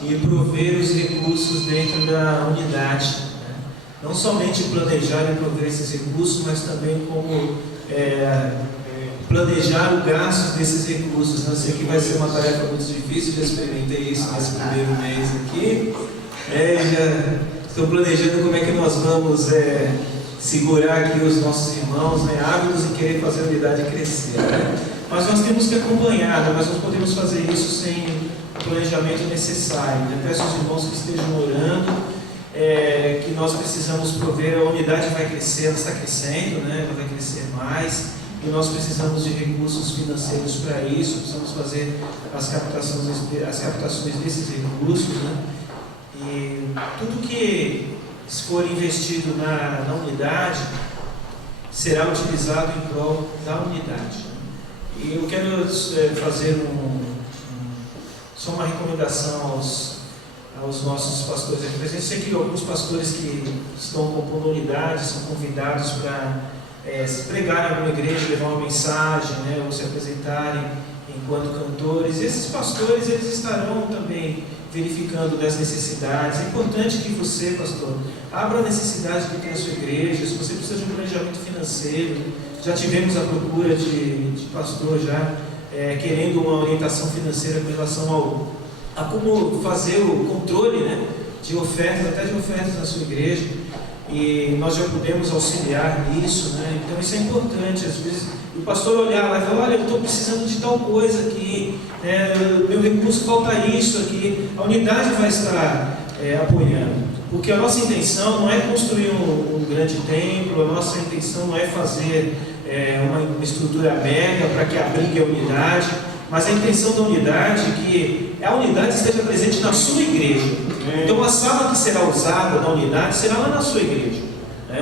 e prover os recursos dentro da unidade, né? Não somente planejar e prover esses recursos, mas também como planejar o gasto desses recursos. Eu sei que vai ser uma tarefa muito difícil, já experimentei isso nesse primeiro mês aqui. Já estou planejando como é que nós vamos segurar aqui os nossos irmãos, né, ávidos em querer fazer a unidade crescer, né? Mas nós temos que acompanhar, né? Nós não podemos fazer isso sem o planejamento necessário. Eu peço aos irmãos que estejam orando, que nós precisamos prover, a unidade vai crescer, ela está crescendo, né? Ela vai crescer mais, e nós precisamos de recursos financeiros para isso, precisamos fazer as captações desses recursos, né? E tudo que for investido na unidade será utilizado em prol da unidade. E eu quero fazer só uma recomendação aos nossos pastores aqui presentes. Eu sei que alguns pastores que estão compondo a unidade são convidados para se pregarem em alguma igreja, levar uma mensagem, né, ou se apresentarem enquanto cantores. E esses pastores, eles estarão também verificando das necessidades. É importante que você, pastor, abra a necessidade que tem a sua igreja. Se você precisa de um planejamento financeiro, já tivemos a procura de pastor já querendo uma orientação financeira com relação a como fazer o controle, né, de ofertas, até de ofertas na sua igreja, e nós já podemos auxiliar nisso, né? Então isso é importante. Às vezes o pastor olhar lá e falar: olha, eu estou precisando de tal coisa aqui, meu recurso falta isso aqui, a unidade vai estar apoiando. Porque a nossa intenção não é construir um grande templo, a nossa intenção não é fazer uma estrutura mega para que abrigue a unidade, mas a intenção da unidade é que a unidade esteja presente na sua igreja. Então a sala que será usada na unidade será lá na sua igreja.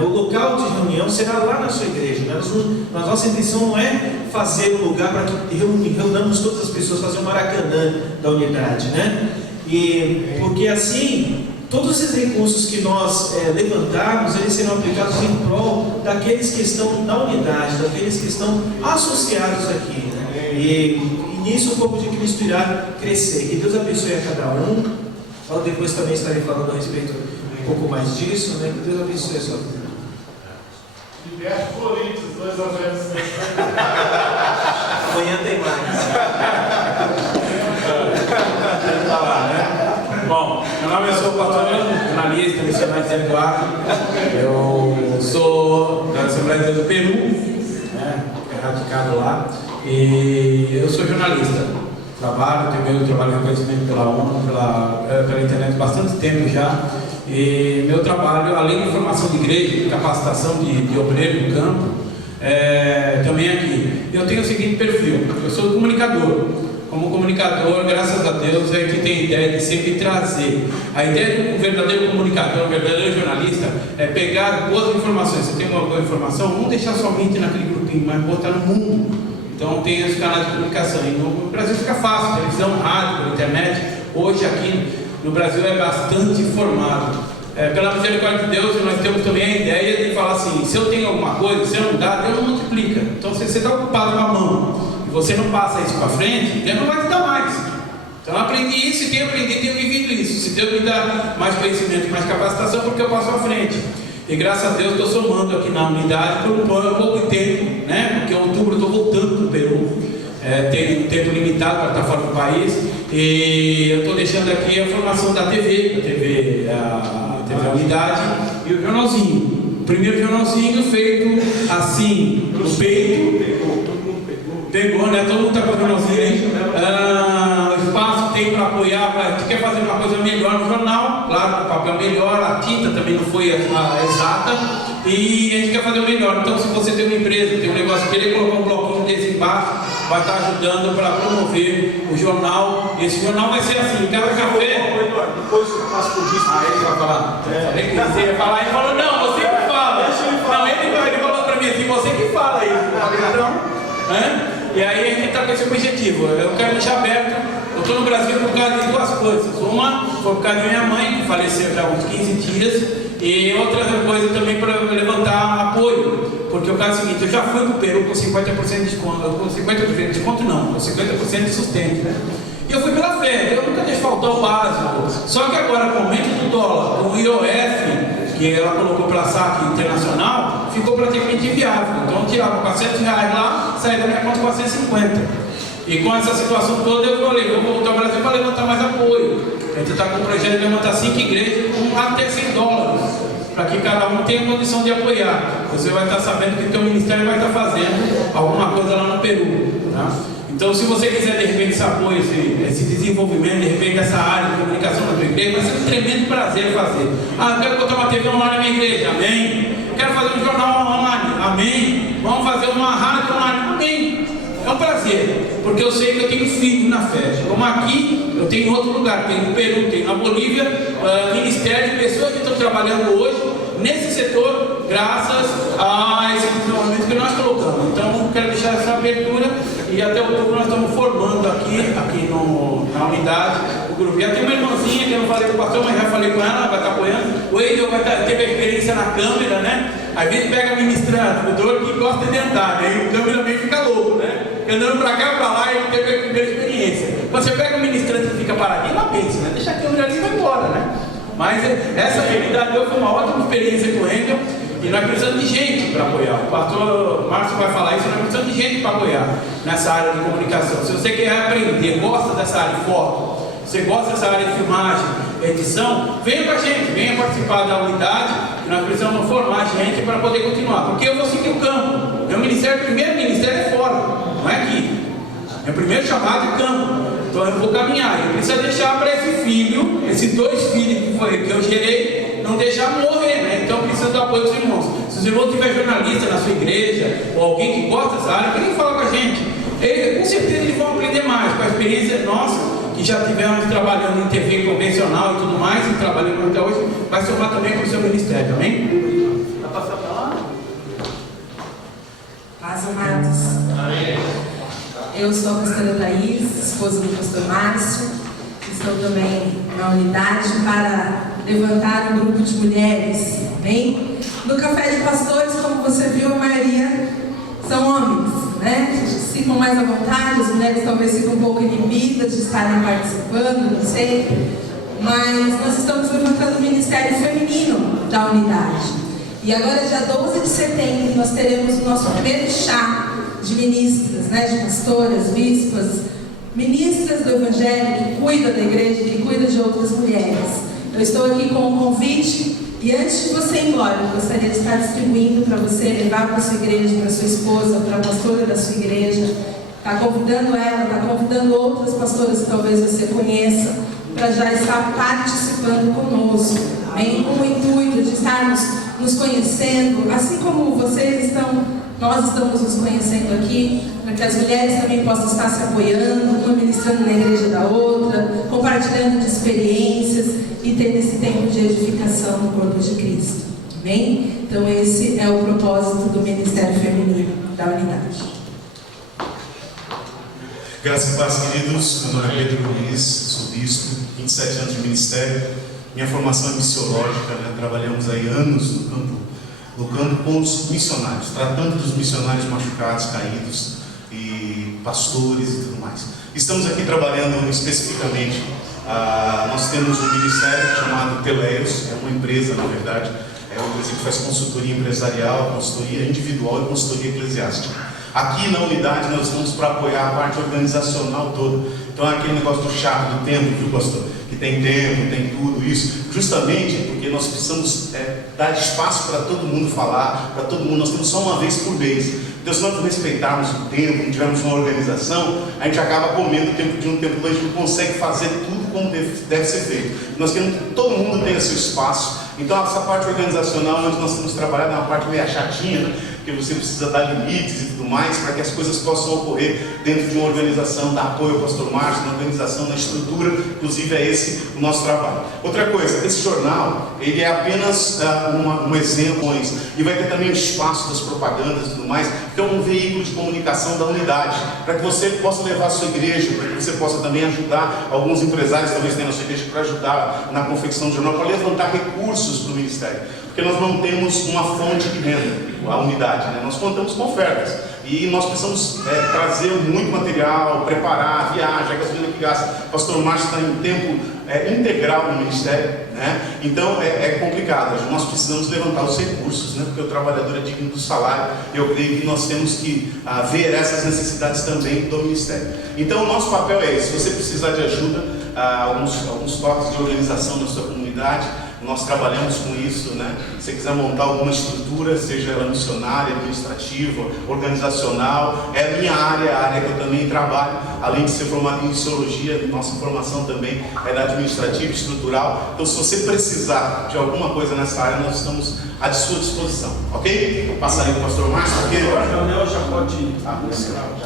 O local de reunião será lá na sua igreja. A nossa intenção não é fazer um lugar para que reunamos todas as pessoas, fazer um Maracanã da unidade, né? E porque assim, todos esses recursos que nós levantarmos, eles serão aplicados em prol daqueles que estão na unidade, daqueles que estão associados aqui, né? E nisso o corpo de Cristo irá crescer. Que Deus abençoe a cada um. Depois também estarei falando a respeito um pouco mais disso, né? Que Deus abençoe a sua vida. Liberto Corinthians, 2-0. Amanhã tem mais. Tá lá, né? Bom, meu nome é pastor, jornalista, missionário de Eduardo. Eu sou da Assembleia de Deus do Peru, né? Radicado lá. E eu sou jornalista. Trabalho reconhecimento pela ONU, pela internet há bastante tempo já. E meu trabalho, além de formação de igreja, de capacitação de obreiro no campo, também aqui. Eu tenho o seguinte perfil: eu sou comunicador. Como comunicador, graças a Deus, é que tem a ideia de sempre trazer. A ideia de um verdadeiro comunicador, um verdadeiro jornalista, é pegar boas informações. Você tem uma boa informação, não deixar somente naquele grupinho, mas botar no mundo. Então tem os canais de comunicação. E no Brasil fica fácil, televisão, rádio, internet. Hoje aqui no Brasil é bastante formado. Pela misericórdia de Deus, nós temos também a ideia de falar assim: se eu tenho alguma coisa, se eu não dá, Deus não multiplica. Então se você está ocupado com a mão e você não passa isso para frente, Deus não vai te dar mais. Então eu aprendi isso e tenho aprendido e tenho vivido isso. Se Deus me dá mais conhecimento, mais capacitação, porque eu passo à frente. E graças a Deus estou somando aqui na unidade por um pouco tempo, né? Porque em outubro eu estou voltando para o Peru. Tenho um tempo limitado para estar fora do país. E eu estou deixando aqui a formação da TV, a TV Unidade e o jornalzinho. O primeiro jornalzinho feito assim, no peito. Pegou, né? Todo mundo está com o jornalzinho aí. O espaço tem para apoiar, a gente quer fazer uma coisa melhor no jornal, claro, o papel melhor, a tinta também não foi exata, e a gente quer fazer o melhor. Então, se você tem uma empresa, tem um negócio, querer colocar um bloquinho desse embaixo, vai estar ajudando para promover o jornal. Esse jornal vai ser assim, cada café. Depois eu passo por isso. Ele vai falar. Você ia falar e falou: não, você que fala. Não, ele falou para mim assim: você que fala isso. Eu falei: então, E aí a gente está com esse objetivo. Eu quero deixar aberto. Eu estou no Brasil por causa de duas coisas. Uma foi por causa da minha mãe, que faleceu já há uns 15 dias. E outra coisa também para levantar apoio. Porque o caso é o seguinte: eu já fui para o Peru com 50% de desconto. Com 50% de desconto não, com 50% de sustento. E eu fui pela fé, eu nunca deixei faltar o básico. Só que agora, com o aumento do dólar, com o IOF, que ela colocou para saque internacional, ficou praticamente inviável. Então eu tirava R$400 lá, saía da minha conta com 450. E com essa situação toda eu falei: vou voltar ao Brasil para levantar mais apoio. A gente está com o projeto de levantar 5 igrejas com até $100, para que cada um tenha condição de apoiar. Você vai estar sabendo que o teu ministério vai estar fazendo alguma coisa lá no Peru, tá? Então, se você quiser de repente esse apoio, esse desenvolvimento, de repente essa área de comunicação da tua igreja, vai ser um tremendo prazer fazer. Eu quero botar uma TV online na minha igreja, amém. Eu quero fazer um jornal online, amém. Vamos fazer uma rádio online, amém. É um prazer, porque eu sei que eu tenho filho na fé. Como aqui, eu tenho em outro lugar, tenho no Peru, tenho na Bolívia, ministério de pessoas que estão trabalhando hoje nesse setor, graças a esse desenvolvimento que nós colocamos. Então, eu quero deixar essa abertura e até outubro nós estamos formando aqui na unidade, o grupo. Já tem uma irmãzinha que eu não falei com o pastor, mas já falei com ela vai estar apoiando. O Eidel teve a experiência na câmera, né? Às vezes pega ministrando, o dor que gosta de entrar, né? E o câmera meio fica louco, né? Andando pra cá, pra lá, ele teve a primeira experiência. Quando você pega o ministrante e fica paradinho, não pensa, né? Deixa a câmera ali e vai embora, né? Mas essa realidade foi uma ótima experiência com o Engel. E nós precisamos de gente para apoiar. O pastor Márcio vai falar isso, nós precisamos de gente para apoiar nessa área de comunicação. Se você quer aprender, gosta dessa área de foto, você gosta dessa área de filmagem, edição, venha com a gente, venha participar da unidade, que nós precisamos formar gente para poder continuar. Porque eu vou seguir o campo. Meu ministério, primeiro ministério é fora, não é aqui. Meu primeiro chamado é campo. Então eu vou caminhar. Eu preciso deixar para esse filho, esses 2 filhos que eu gerei, deixar morrer, né? Então precisa do apoio dos irmãos. Se os irmãos tiver jornalista na sua igreja, ou alguém que gosta dessa área, que nem fala com a gente. Com certeza eles vão aprender mais com a experiência nossa, que já tivemos trabalhando em TV convencional e tudo mais, e trabalhando até hoje, vai somar também com o seu ministério, amém? Vai passar para lá? Paz, amados. Eu sou a pastora Thaís, esposa do pastor Márcio. Estou também na unidade para levantar um grupo de mulheres, amém? No café de pastores, como você viu, a maioria são homens, né? Ficam mais à vontade, as mulheres talvez ficam um pouco inibidas de estarem participando, não sei. Mas nós estamos levantando o Ministério Feminino da unidade. E agora, dia 12 de setembro, nós teremos o nosso primeiro chá de ministras, né? De pastoras, bispas, ministras do Evangelho, que cuidam da igreja, que cuidam de outras mulheres. Eu estou aqui com um convite, e antes de você ir embora, eu gostaria de estar distribuindo para você, levar para a sua igreja, para a sua esposa, para a pastora da sua igreja, está convidando ela, está convidando outras pastoras que talvez você conheça, para já estar participando conosco, amém? Com o intuito de estarmos nos conhecendo, assim como vocês estão. Nós estamos nos conhecendo aqui, para que as mulheres também possam estar se apoiando, uma ministrando na igreja da outra, compartilhando de experiências e tendo esse tempo de edificação no corpo de Cristo. Amém? Então esse é o propósito do Ministério Feminino da unidade. Graças e paz, queridos. Meu nome é Pedro Luiz, sou bispo, 27 anos de ministério. Minha formação é missiológica, né? Trabalhamos aí anos no campo com os missionários, tratando dos missionários machucados, caídos e pastores e tudo mais. Estamos aqui trabalhando especificamente, nós temos um ministério chamado Teleios, é uma empresa, na verdade, é uma empresa que faz consultoria empresarial, consultoria individual e consultoria eclesiástica. Aqui na unidade nós estamos para apoiar a parte organizacional toda. Então é aquele negócio do chato, do tempo, viu, pastor? Que tem tempo, tem tudo isso, justamente porque nós precisamos dar espaço para todo mundo falar, para todo mundo. Nós temos só uma vez por mês. Então, se nós não respeitarmos o tempo, não tivermos uma organização, a gente acaba comendo o tempo de um, tempo do outro, a gente não consegue fazer tudo como deve ser feito. Nós queremos que todo mundo tenha seu espaço. Então, essa parte organizacional, onde nós temos trabalhado, é uma parte meio chatinha, né? Que você precisa dar limites e tudo mais para que as coisas possam ocorrer dentro de uma organização, dar apoio ao pastor Márcio, na organização, na estrutura. Inclusive é esse o nosso trabalho. Outra coisa, esse jornal, ele é apenas um exemplo, e vai ter também o espaço das propagandas e tudo mais. Então é um veículo de comunicação da unidade, para que você possa levar a sua igreja, para que você possa também ajudar alguns empresários, talvez tenham na sua igreja, para ajudar na confecção do jornal, para levantar recursos para o ministério. Porque nós não temos uma fonte de renda, a unidade, né? Nós contamos com ofertas e nós precisamos trazer muito material, preparar a viagem, a gasolina que gasta. O pastor Márcio está em tempo integral no ministério, né? Então é complicado. Nós precisamos levantar os recursos, né? Porque o trabalhador é digno do salário. Eu creio que nós temos que ver essas necessidades também do ministério. Então o nosso papel é esse. Se você precisar de ajuda, alguns toques de organização na sua comunidade, nós trabalhamos com isso, né? Se você quiser montar alguma estrutura, seja ela missionária, administrativa, organizacional, é a minha área, a área que eu também trabalho, além de ser formado em missiologia, nossa formação também é da administrativa, estrutural. Então, se você precisar de alguma coisa nessa área, nós estamos à sua disposição, ok? Vou passar aí para o pastor Márcio, porque o Leonel já pode administrar.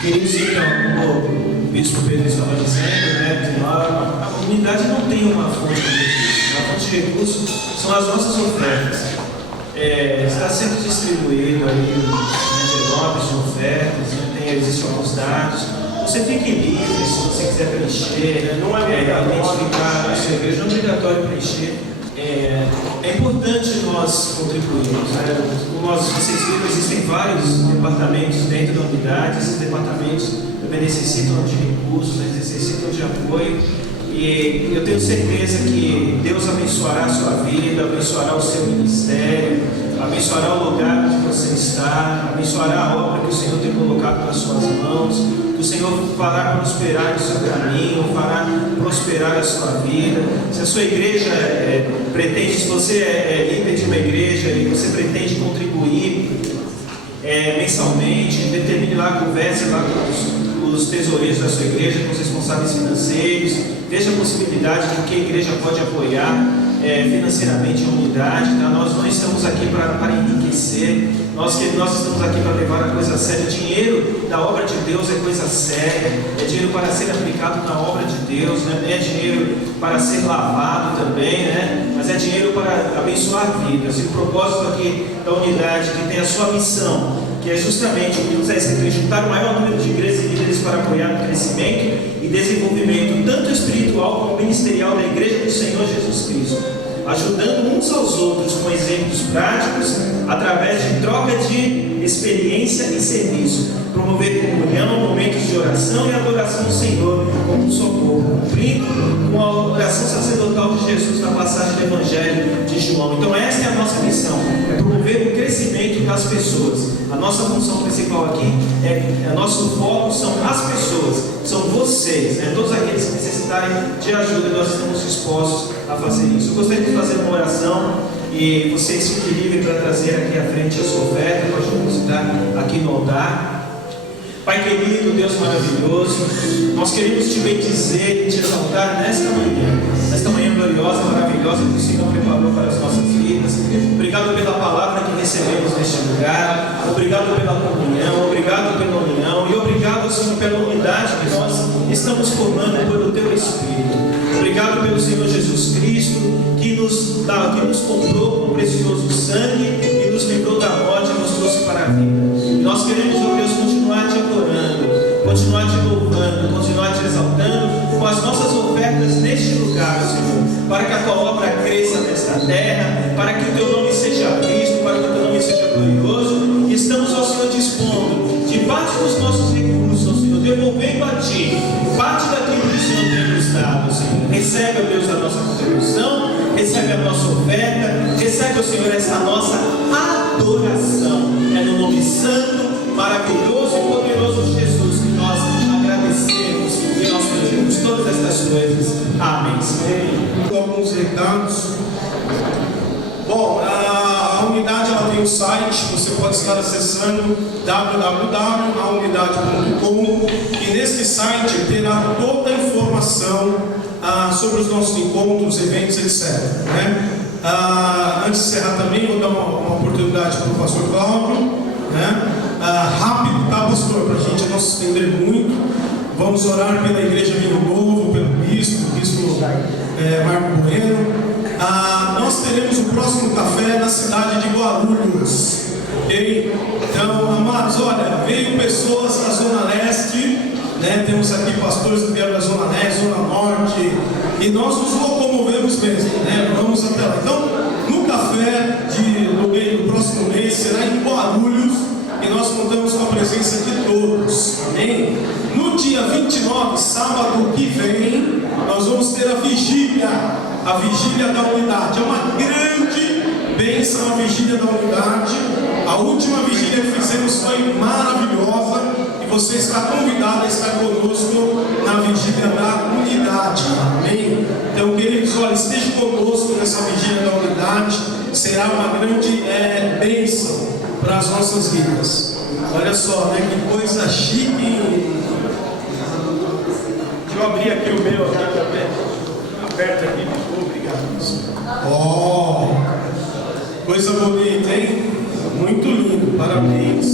Queridos, então, como o bispo Pedro estava dizendo, né, a comunidade não tem uma fonte de recursos. A fonte de recursos são as nossas ofertas. Está sendo distribuído aí envelopes de ofertas, né, existem alguns dados. Você fique livre, se você quiser preencher, não é identificar a sua igreja, não é obrigatório preencher. É importante nós contribuirmos, né? Como vocês viram, existem vários departamentos dentro da unidade. Esses departamentos também necessitam de recursos, necessitam de apoio, e eu tenho certeza que Deus abençoará a sua vida, abençoará o seu ministério, abençoará o lugar onde você está, abençoará a obra que o Senhor tem colocado nas suas mãos, que o Senhor fará prosperar o seu caminho, fará prosperar a sua vida. Se a sua igreja pretende, se você é líder de uma igreja e você pretende contribuir mensalmente, determine lá, converse lá com dos tesoureiros da sua igreja, com os responsáveis financeiros. Veja a possibilidade de que a igreja pode apoiar financeiramente a unidade. Tá? Nós não estamos aqui para enriquecer, nós estamos aqui para levar a coisa séria. Dinheiro da obra de Deus é coisa séria, é dinheiro para ser aplicado na obra de Deus, né? É dinheiro para ser lavado também, né? Mas é dinheiro para abençoar vidas. E o propósito aqui da unidade, que tem a sua missão, que é justamente o que nos é escrito, juntar o maior número de igrejas e líderes para apoiar o crescimento e desenvolvimento, tanto espiritual como ministerial da Igreja do Senhor Jesus Cristo, ajudando uns aos outros com exemplos práticos, através de troca de experiência e serviço, promover comunhão, momentos de oração e adoração ao Senhor como um só corpo, cumprindo com a oração sacerdotal de Jesus na passagem do Evangelho de João. Então essa é a nossa missão, é promover o crescimento das pessoas. A nossa função principal aqui nosso foco são as pessoas, são vocês, né? Todos aqueles que necessitarem de ajuda, nós estamos dispostos a fazer isso. Eu gostaria de fazer uma oração e vocês fiquem livres para trazer aqui à frente a sua oferta, pode depositar aqui no altar. Pai querido, Deus maravilhoso, nós queremos te bendizer e te exaltar nesta manhã gloriosa, maravilhosa que o Senhor preparou para as nossas vidas. Obrigado pela palavra que recebemos neste lugar, obrigado pela comunhão, obrigado pela união e obrigado, Senhor, pela unidade que nós estamos formando pelo Teu Espírito. Obrigado pelo Senhor Jesus Cristo, que nos comprou com o precioso sangue e nos livrou da morte e nos trouxe para a vida. E nós queremos, ó Deus, continuar te adorando, continuar te louvando, continuar te exaltando com as nossas ofertas neste lugar, Senhor, para que a tua obra cresça nesta terra, para que o teu nome seja visto, para que o teu nome seja glorioso. E estamos, ó Senhor, dispondo de parte dos nossos recursos, ó Senhor, devolvendo a ti parte daquilo que o Senhor tem nos dado, Senhor. Recebe, ó Deus, a nossa contribuição, recebe a nossa oferta, recebe, ó Senhor, essa nossa adoração. É no nome santo, maravilhoso e poderoso de Jesus que nós agradecemos e nós pedimos todas estas coisas. Amém. Alguns recados. Bom, a unidade ela tem um site, você pode estar acessando www.aunidade.com e nesse site terá toda a informação sobre os nossos encontros, eventos, etc. Né? Antes de encerrar também, vou dar uma oportunidade para o pastor Cláudio, né? Rápido, tá, pastor? Para a gente não se estender muito. Vamos orar pela Igreja Vinho Novo, pelo bispo Marco Bueno. Nós teremos o próximo café na cidade de Guarulhos. Okay? Então, amados, olha, veio pessoas da Zona Leste, né? Temos aqui pastores que vieram da Zona Leste, Zona Norte, e nós nos locomovemos mesmo, né? Vamos até lá. Então, no café do próximo mês será em Guarulhos, e nós contamos com a presença de todos. Amém? No dia 29, sábado que vem, nós vamos ter a vigília da unidade. É uma grande bênção a vigília da unidade. A última vigília que fizemos foi maravilhosa e você está convidado a estar conosco na vigília da unidade. Amém? Então, queridos, olha, esteja conosco nessa vigília da unidade. Será uma grande bênção para as nossas vidas. Olha só, né? Que coisa chique. Deixa eu abrir aqui o meu aqui também. Aperta aqui, obrigado. Oh, coisa bonita, hein? Muito lindo, parabéns.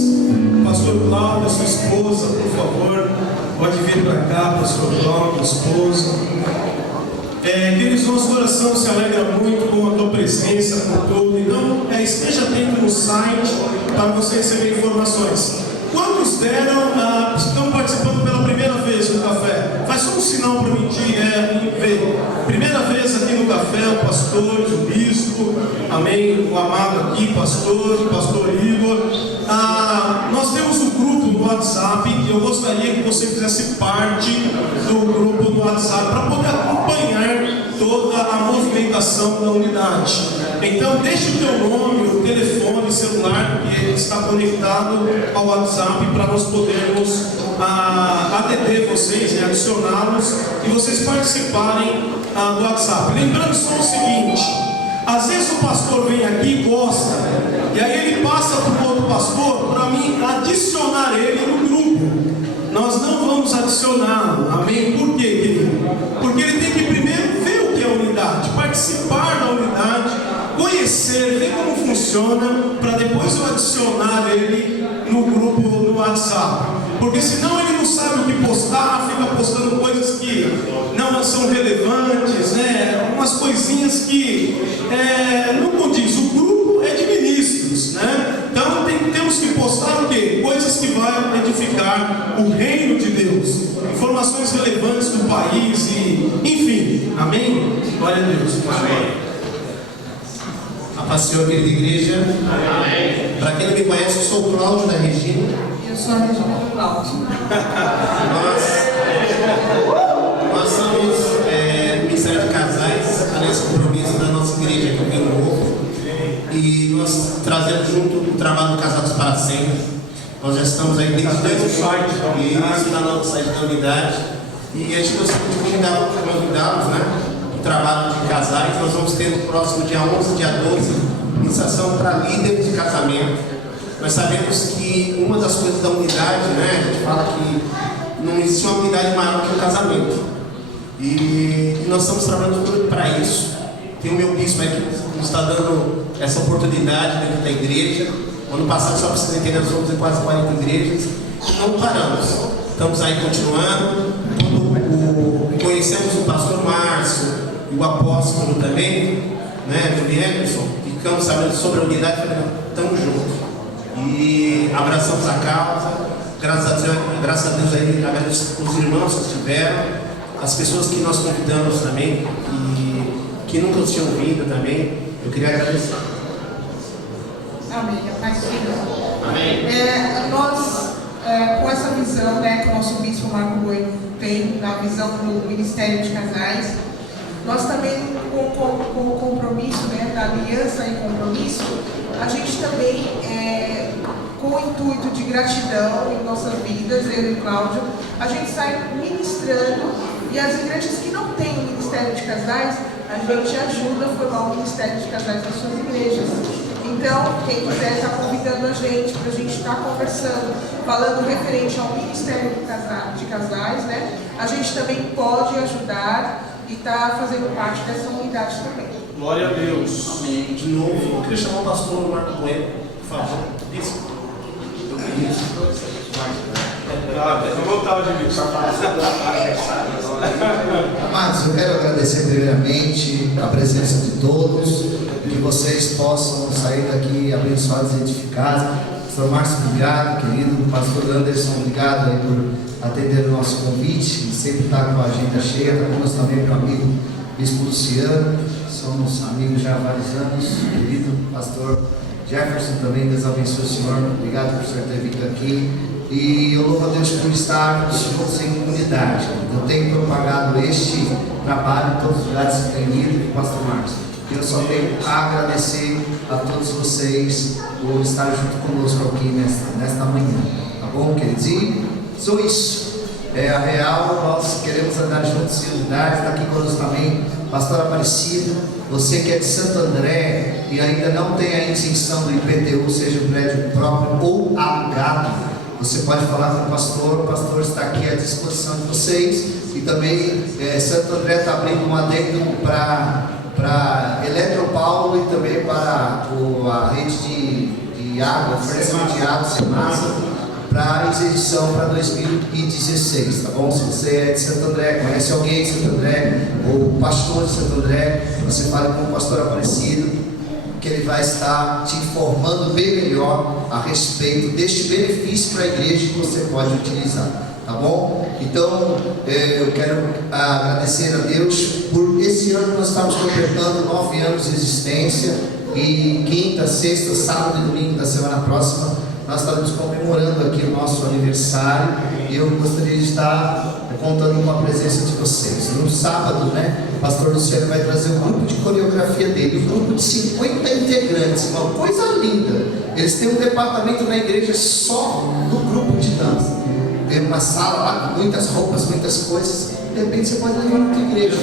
Pastor Cláudio, sua esposa, por favor, pode vir para cá, pastor Cláudio, esposa. Queridos, nosso coração se alegra muito com a tua presença, com tudo. Então, esteja atento no site para você receber informações. Quantos estão participando pela primeira vez do café? Faz só um sinal para mim ver. Primeira vez aqui no café, o pastor, o bispo, amém, o amado aqui, pastor Igor. Nós temos um grupo no WhatsApp e eu gostaria que você fizesse parte do grupo no WhatsApp para poder acompanhar toda a movimentação da unidade. Então, deixe o teu nome, o telefone, celular que está conectado ao WhatsApp para nós podermos atender vocês, né, adicioná-los e vocês participarem do WhatsApp. Lembrando só o seguinte: às vezes o pastor vem aqui e gosta, e aí ele passa para o outro pastor para mim adicionar ele no grupo. Nós não vamos adicioná-lo. Amém? Por quê, querido? Porque ele tem que primeiro ver o que é unidade, participar da unidade, conhecer, ver como funciona, para depois eu adicionar ele no grupo no WhatsApp. Porque senão ele não sabe o que postar, fica postando coisas que não são relevantes, né? Umas coisinhas que não condiz. O grupo é de ministros, né? Então temos que postar o quê? Coisas que vão edificar o reino de Deus, informações relevantes do país e enfim. Amém? Glória a Deus. Amém. A paz do Senhor, querida igreja. Para quem não me conhece, eu sou o Cláudio da Regina. Eu sou a Regina do Cláudio. Nós somos Ministério de Casais, aliás, compromisso da nossa igreja aqui em Novo. E nós trazemos junto o trabalho do Casados para Sempre. Nós já estamos aí desde o site está no site da unidade. E a gente gostaria de convidá-los, né? O trabalho de casais. Nós vamos ter no próximo dia 11, dia 12, iniciação para líderes de casamento. Nós sabemos que uma das coisas da unidade, né? A gente fala que não existe uma unidade maior que o casamento. E nós estamos trabalhando para isso. Tem o meu bispo aí que nos está dando essa oportunidade dentro da igreja. Ano passado, só para vocês entenderem, nós fomos em quase 40 igrejas. Não paramos. Estamos aí continuando. Quando conhecemos o pastor Márcio e o apóstolo também, né, Juliano, ficamos sabendo sobre a unidade, estamos juntos. E abraçamos a causa. Graças a Deus aí, agradeço os irmãos que estiveram, as pessoas que nós convidamos também e que nunca tinham vindo também. Eu queria agradecer. Amém. A paz do Senhor. Amém. Nós, com essa visão, né, que o nosso bispo Marco Bueno tem, na visão do Ministério de Casais, nós também, com o compromisso, né, da aliança e compromisso, a gente também, com o intuito de gratidão em nossas vidas, eu e o Cláudio, a gente sai ministrando, e as igrejas que não têm o Ministério de Casais, a gente ajuda a formar o Ministério de Casais nas suas igrejas. Então, quem quiser estar convidando a gente para a gente estar conversando, falando referente ao Ministério de Casais, né? A gente também pode ajudar e estar fazendo parte dessa unidade também. Glória a Deus. Amém. De novo, eu queria chamar o pastor Marco Bueno, por favor. Isso. Fica à vontade, Vitor. Amados, eu quero agradecer primeiramente a presença de todos, que vocês possam sair daqui abençoados e edificados. Pastor Márcio, obrigado, querido. Pastor Anderson, obrigado aí por atender o nosso convite e sempre estar com a agenda cheia. Está conosco também meu amigo Bispo Luciano, somos amigos já há vários anos, querido Pastor Jefferson também, Deus abençoe o senhor, obrigado por o senhor ter vindo aqui. E eu louvo a Deus por estarmos juntos em comunidade. Eu tenho propagado este trabalho em todos os lugares que tenho ido com o Pastor Marcos. Eu só tenho a agradecer a todos vocês por estar junto conosco aqui nesta manhã. Tá bom, queridos? E só isso. A real, nós queremos andar juntos em unidade. Está aqui conosco também Pastor Aparecido. Você que é de Santo André e ainda não tem a isenção do IPTU, seja um prédio próprio ou alugado, você pode falar com o pastor está aqui à disposição de vocês. E também Santo André está abrindo um adendo para Eletropaulo e também para a rede de água, fornecimento de água, Semasa, para isenção para 2016, tá bom? Se você é de Santo André, conhece alguém de Santo André, ou pastor de Santo André, você fala com o pastor Aparecido, que ele vai estar te informando bem melhor a respeito deste benefício para a igreja que você pode utilizar, tá bom? Então, eu quero agradecer a Deus por esse ano nós estamos completando 9 anos de existência e quinta, sexta, sábado e domingo da semana próxima nós estaremos comemorando aqui o nosso aniversário e eu gostaria de estar contando com a presença de vocês. No sábado, né, o pastor Luciano vai trazer um grupo de coreografia dele, um grupo de 50 integrantes, uma coisa linda. Eles têm um departamento na igreja só do grupo de dança. Tem uma sala lá com muitas roupas, muitas coisas. De repente você pode levar na tua igreja.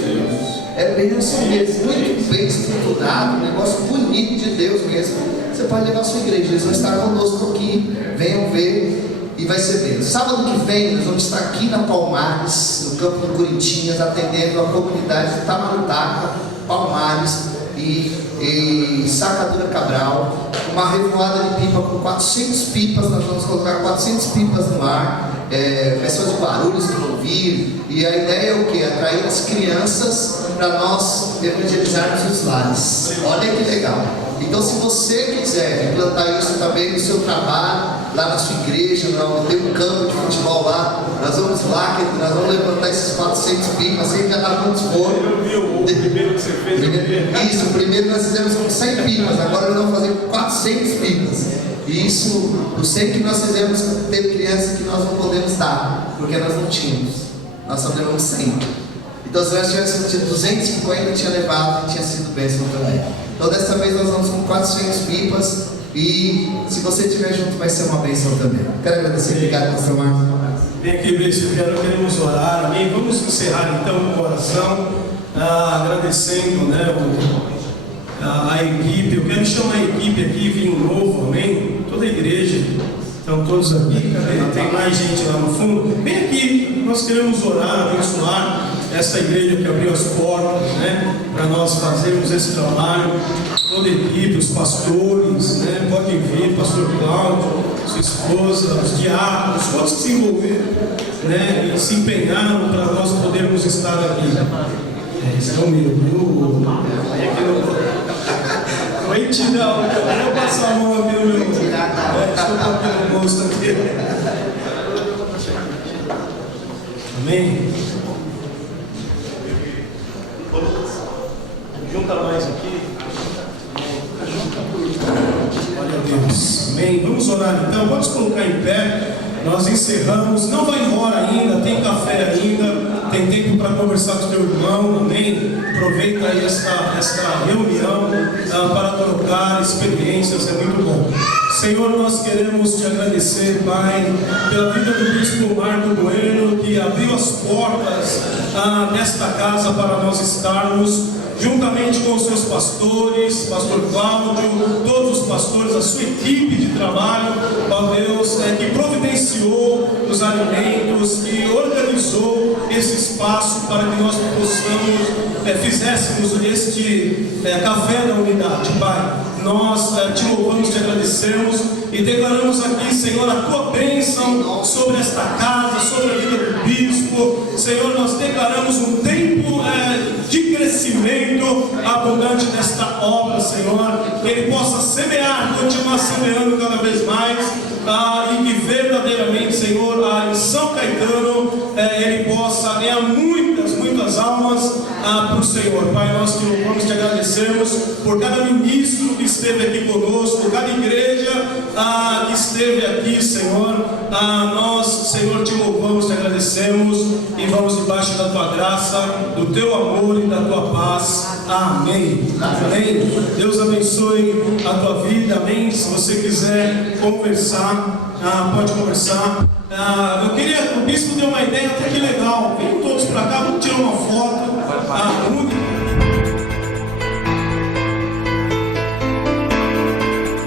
É bênção mesmo, muito bem estruturado, um negócio bonito de Deus mesmo. Você pode levar a sua igreja, eles vão estar conosco aqui. Venham ver e vai ser bem. Sábado que vem nós vamos estar aqui na Palmares, no campo do Corinthians, atendendo a comunidade de Tamarutaca, Palmares e Sacadura Cabral, uma revoada de pipa com 400 pipas. Nós vamos colocar 400 pipas no ar, pessoas de Guarulhos que vão vir, e a ideia é o que? Atrair as crianças para nós evangelizarmos os lares. Olha que legal. Então, se você quiser implantar isso também no seu trabalho, lá na sua igreja, tem um campo de futebol lá, nós vamos lá, nós vamos levantar esses 400 pipas, sem cada quantos foram. Eu vi o primeiro que você fez. Isso, o primeiro nós fizemos com 100 pipas, agora nós vamos fazer com 400 pipas. E isso, eu sei que nós fizemos, teve crianças que nós não podemos dar, porque nós não tínhamos, nós só levamos 100. Então, se nós tivéssemos tido 250, tinha levado e tinha sido bênção também. Então, dessa vez nós vamos com 400 pipas, e se você estiver junto vai ser uma bênção também. Quero agradecer, obrigado, pastor Marcos. Vem aqui ver se queremos orar, amém? Vamos encerrar então com oração, agradecendo, né, a equipe. Eu quero chamar a equipe aqui, Vinho Novo, amém? Toda a igreja, estão todos aqui, cadê? Tem mais gente lá no fundo. Vem aqui, nós queremos orar, abençoar essa igreja que abriu as portas, né, para nós fazermos esse trabalho. Toda a equipe, os pastores, né, podem vir, pastor Cláudio, sua esposa, os diáconos, todos que se envolveram, né, e se empenharam para nós podermos estar aqui. Estão meio, viu? Oi, Tidão, eu vou passar a mão aqui no meu. Estou aqui no bolso aqui. Amém? Junta mais aqui. Glória a Deus. Amém? Vamos orar então. Vamos colocar em pé. Nós encerramos. Não vai embora ainda. Tem café ainda. Tem tempo para conversar com o teu irmão. Amém? Aproveita aí esta reunião para trocar experiências. É muito bom. Senhor, nós queremos te agradecer, Pai, pela vida do bispo Marco Bueno, que abriu as portas desta casa para nós estarmos, juntamente com os seus pastores, pastor Cláudio, todos os pastores, a sua equipe de trabalho, ó Deus, que providenciou os alimentos, que organizou esse espaço para que nós possamos, fizéssemos este café da unidade, Pai. Nós te louvamos, te agradecemos e declaramos aqui, Senhor, a tua bênção sobre esta casa, sobre a vida do bispo. Senhor, nós declaramos um tempo de crescimento abundante desta obra, Senhor, que ele possa semear, continuar semeando cada vez mais, e que verdadeiramente, Senhor, em São Caetano, ele possa ganhar muitas almas para o Senhor. Pai, nós te louvamos, te agradecemos por cada ministro que esteve aqui conosco, cada igreja que esteve aqui, Senhor. Nós, Senhor, te louvamos, te agradecemos e vamos debaixo da tua graça, do teu amor e da tua paz. Amém. Amém. Deus abençoe a tua vida. Amém. Se você quiser conversar, pode conversar. Eu queria, o bispo deu uma ideia até que legal. Venham todos para cá, vamos tirar uma foto.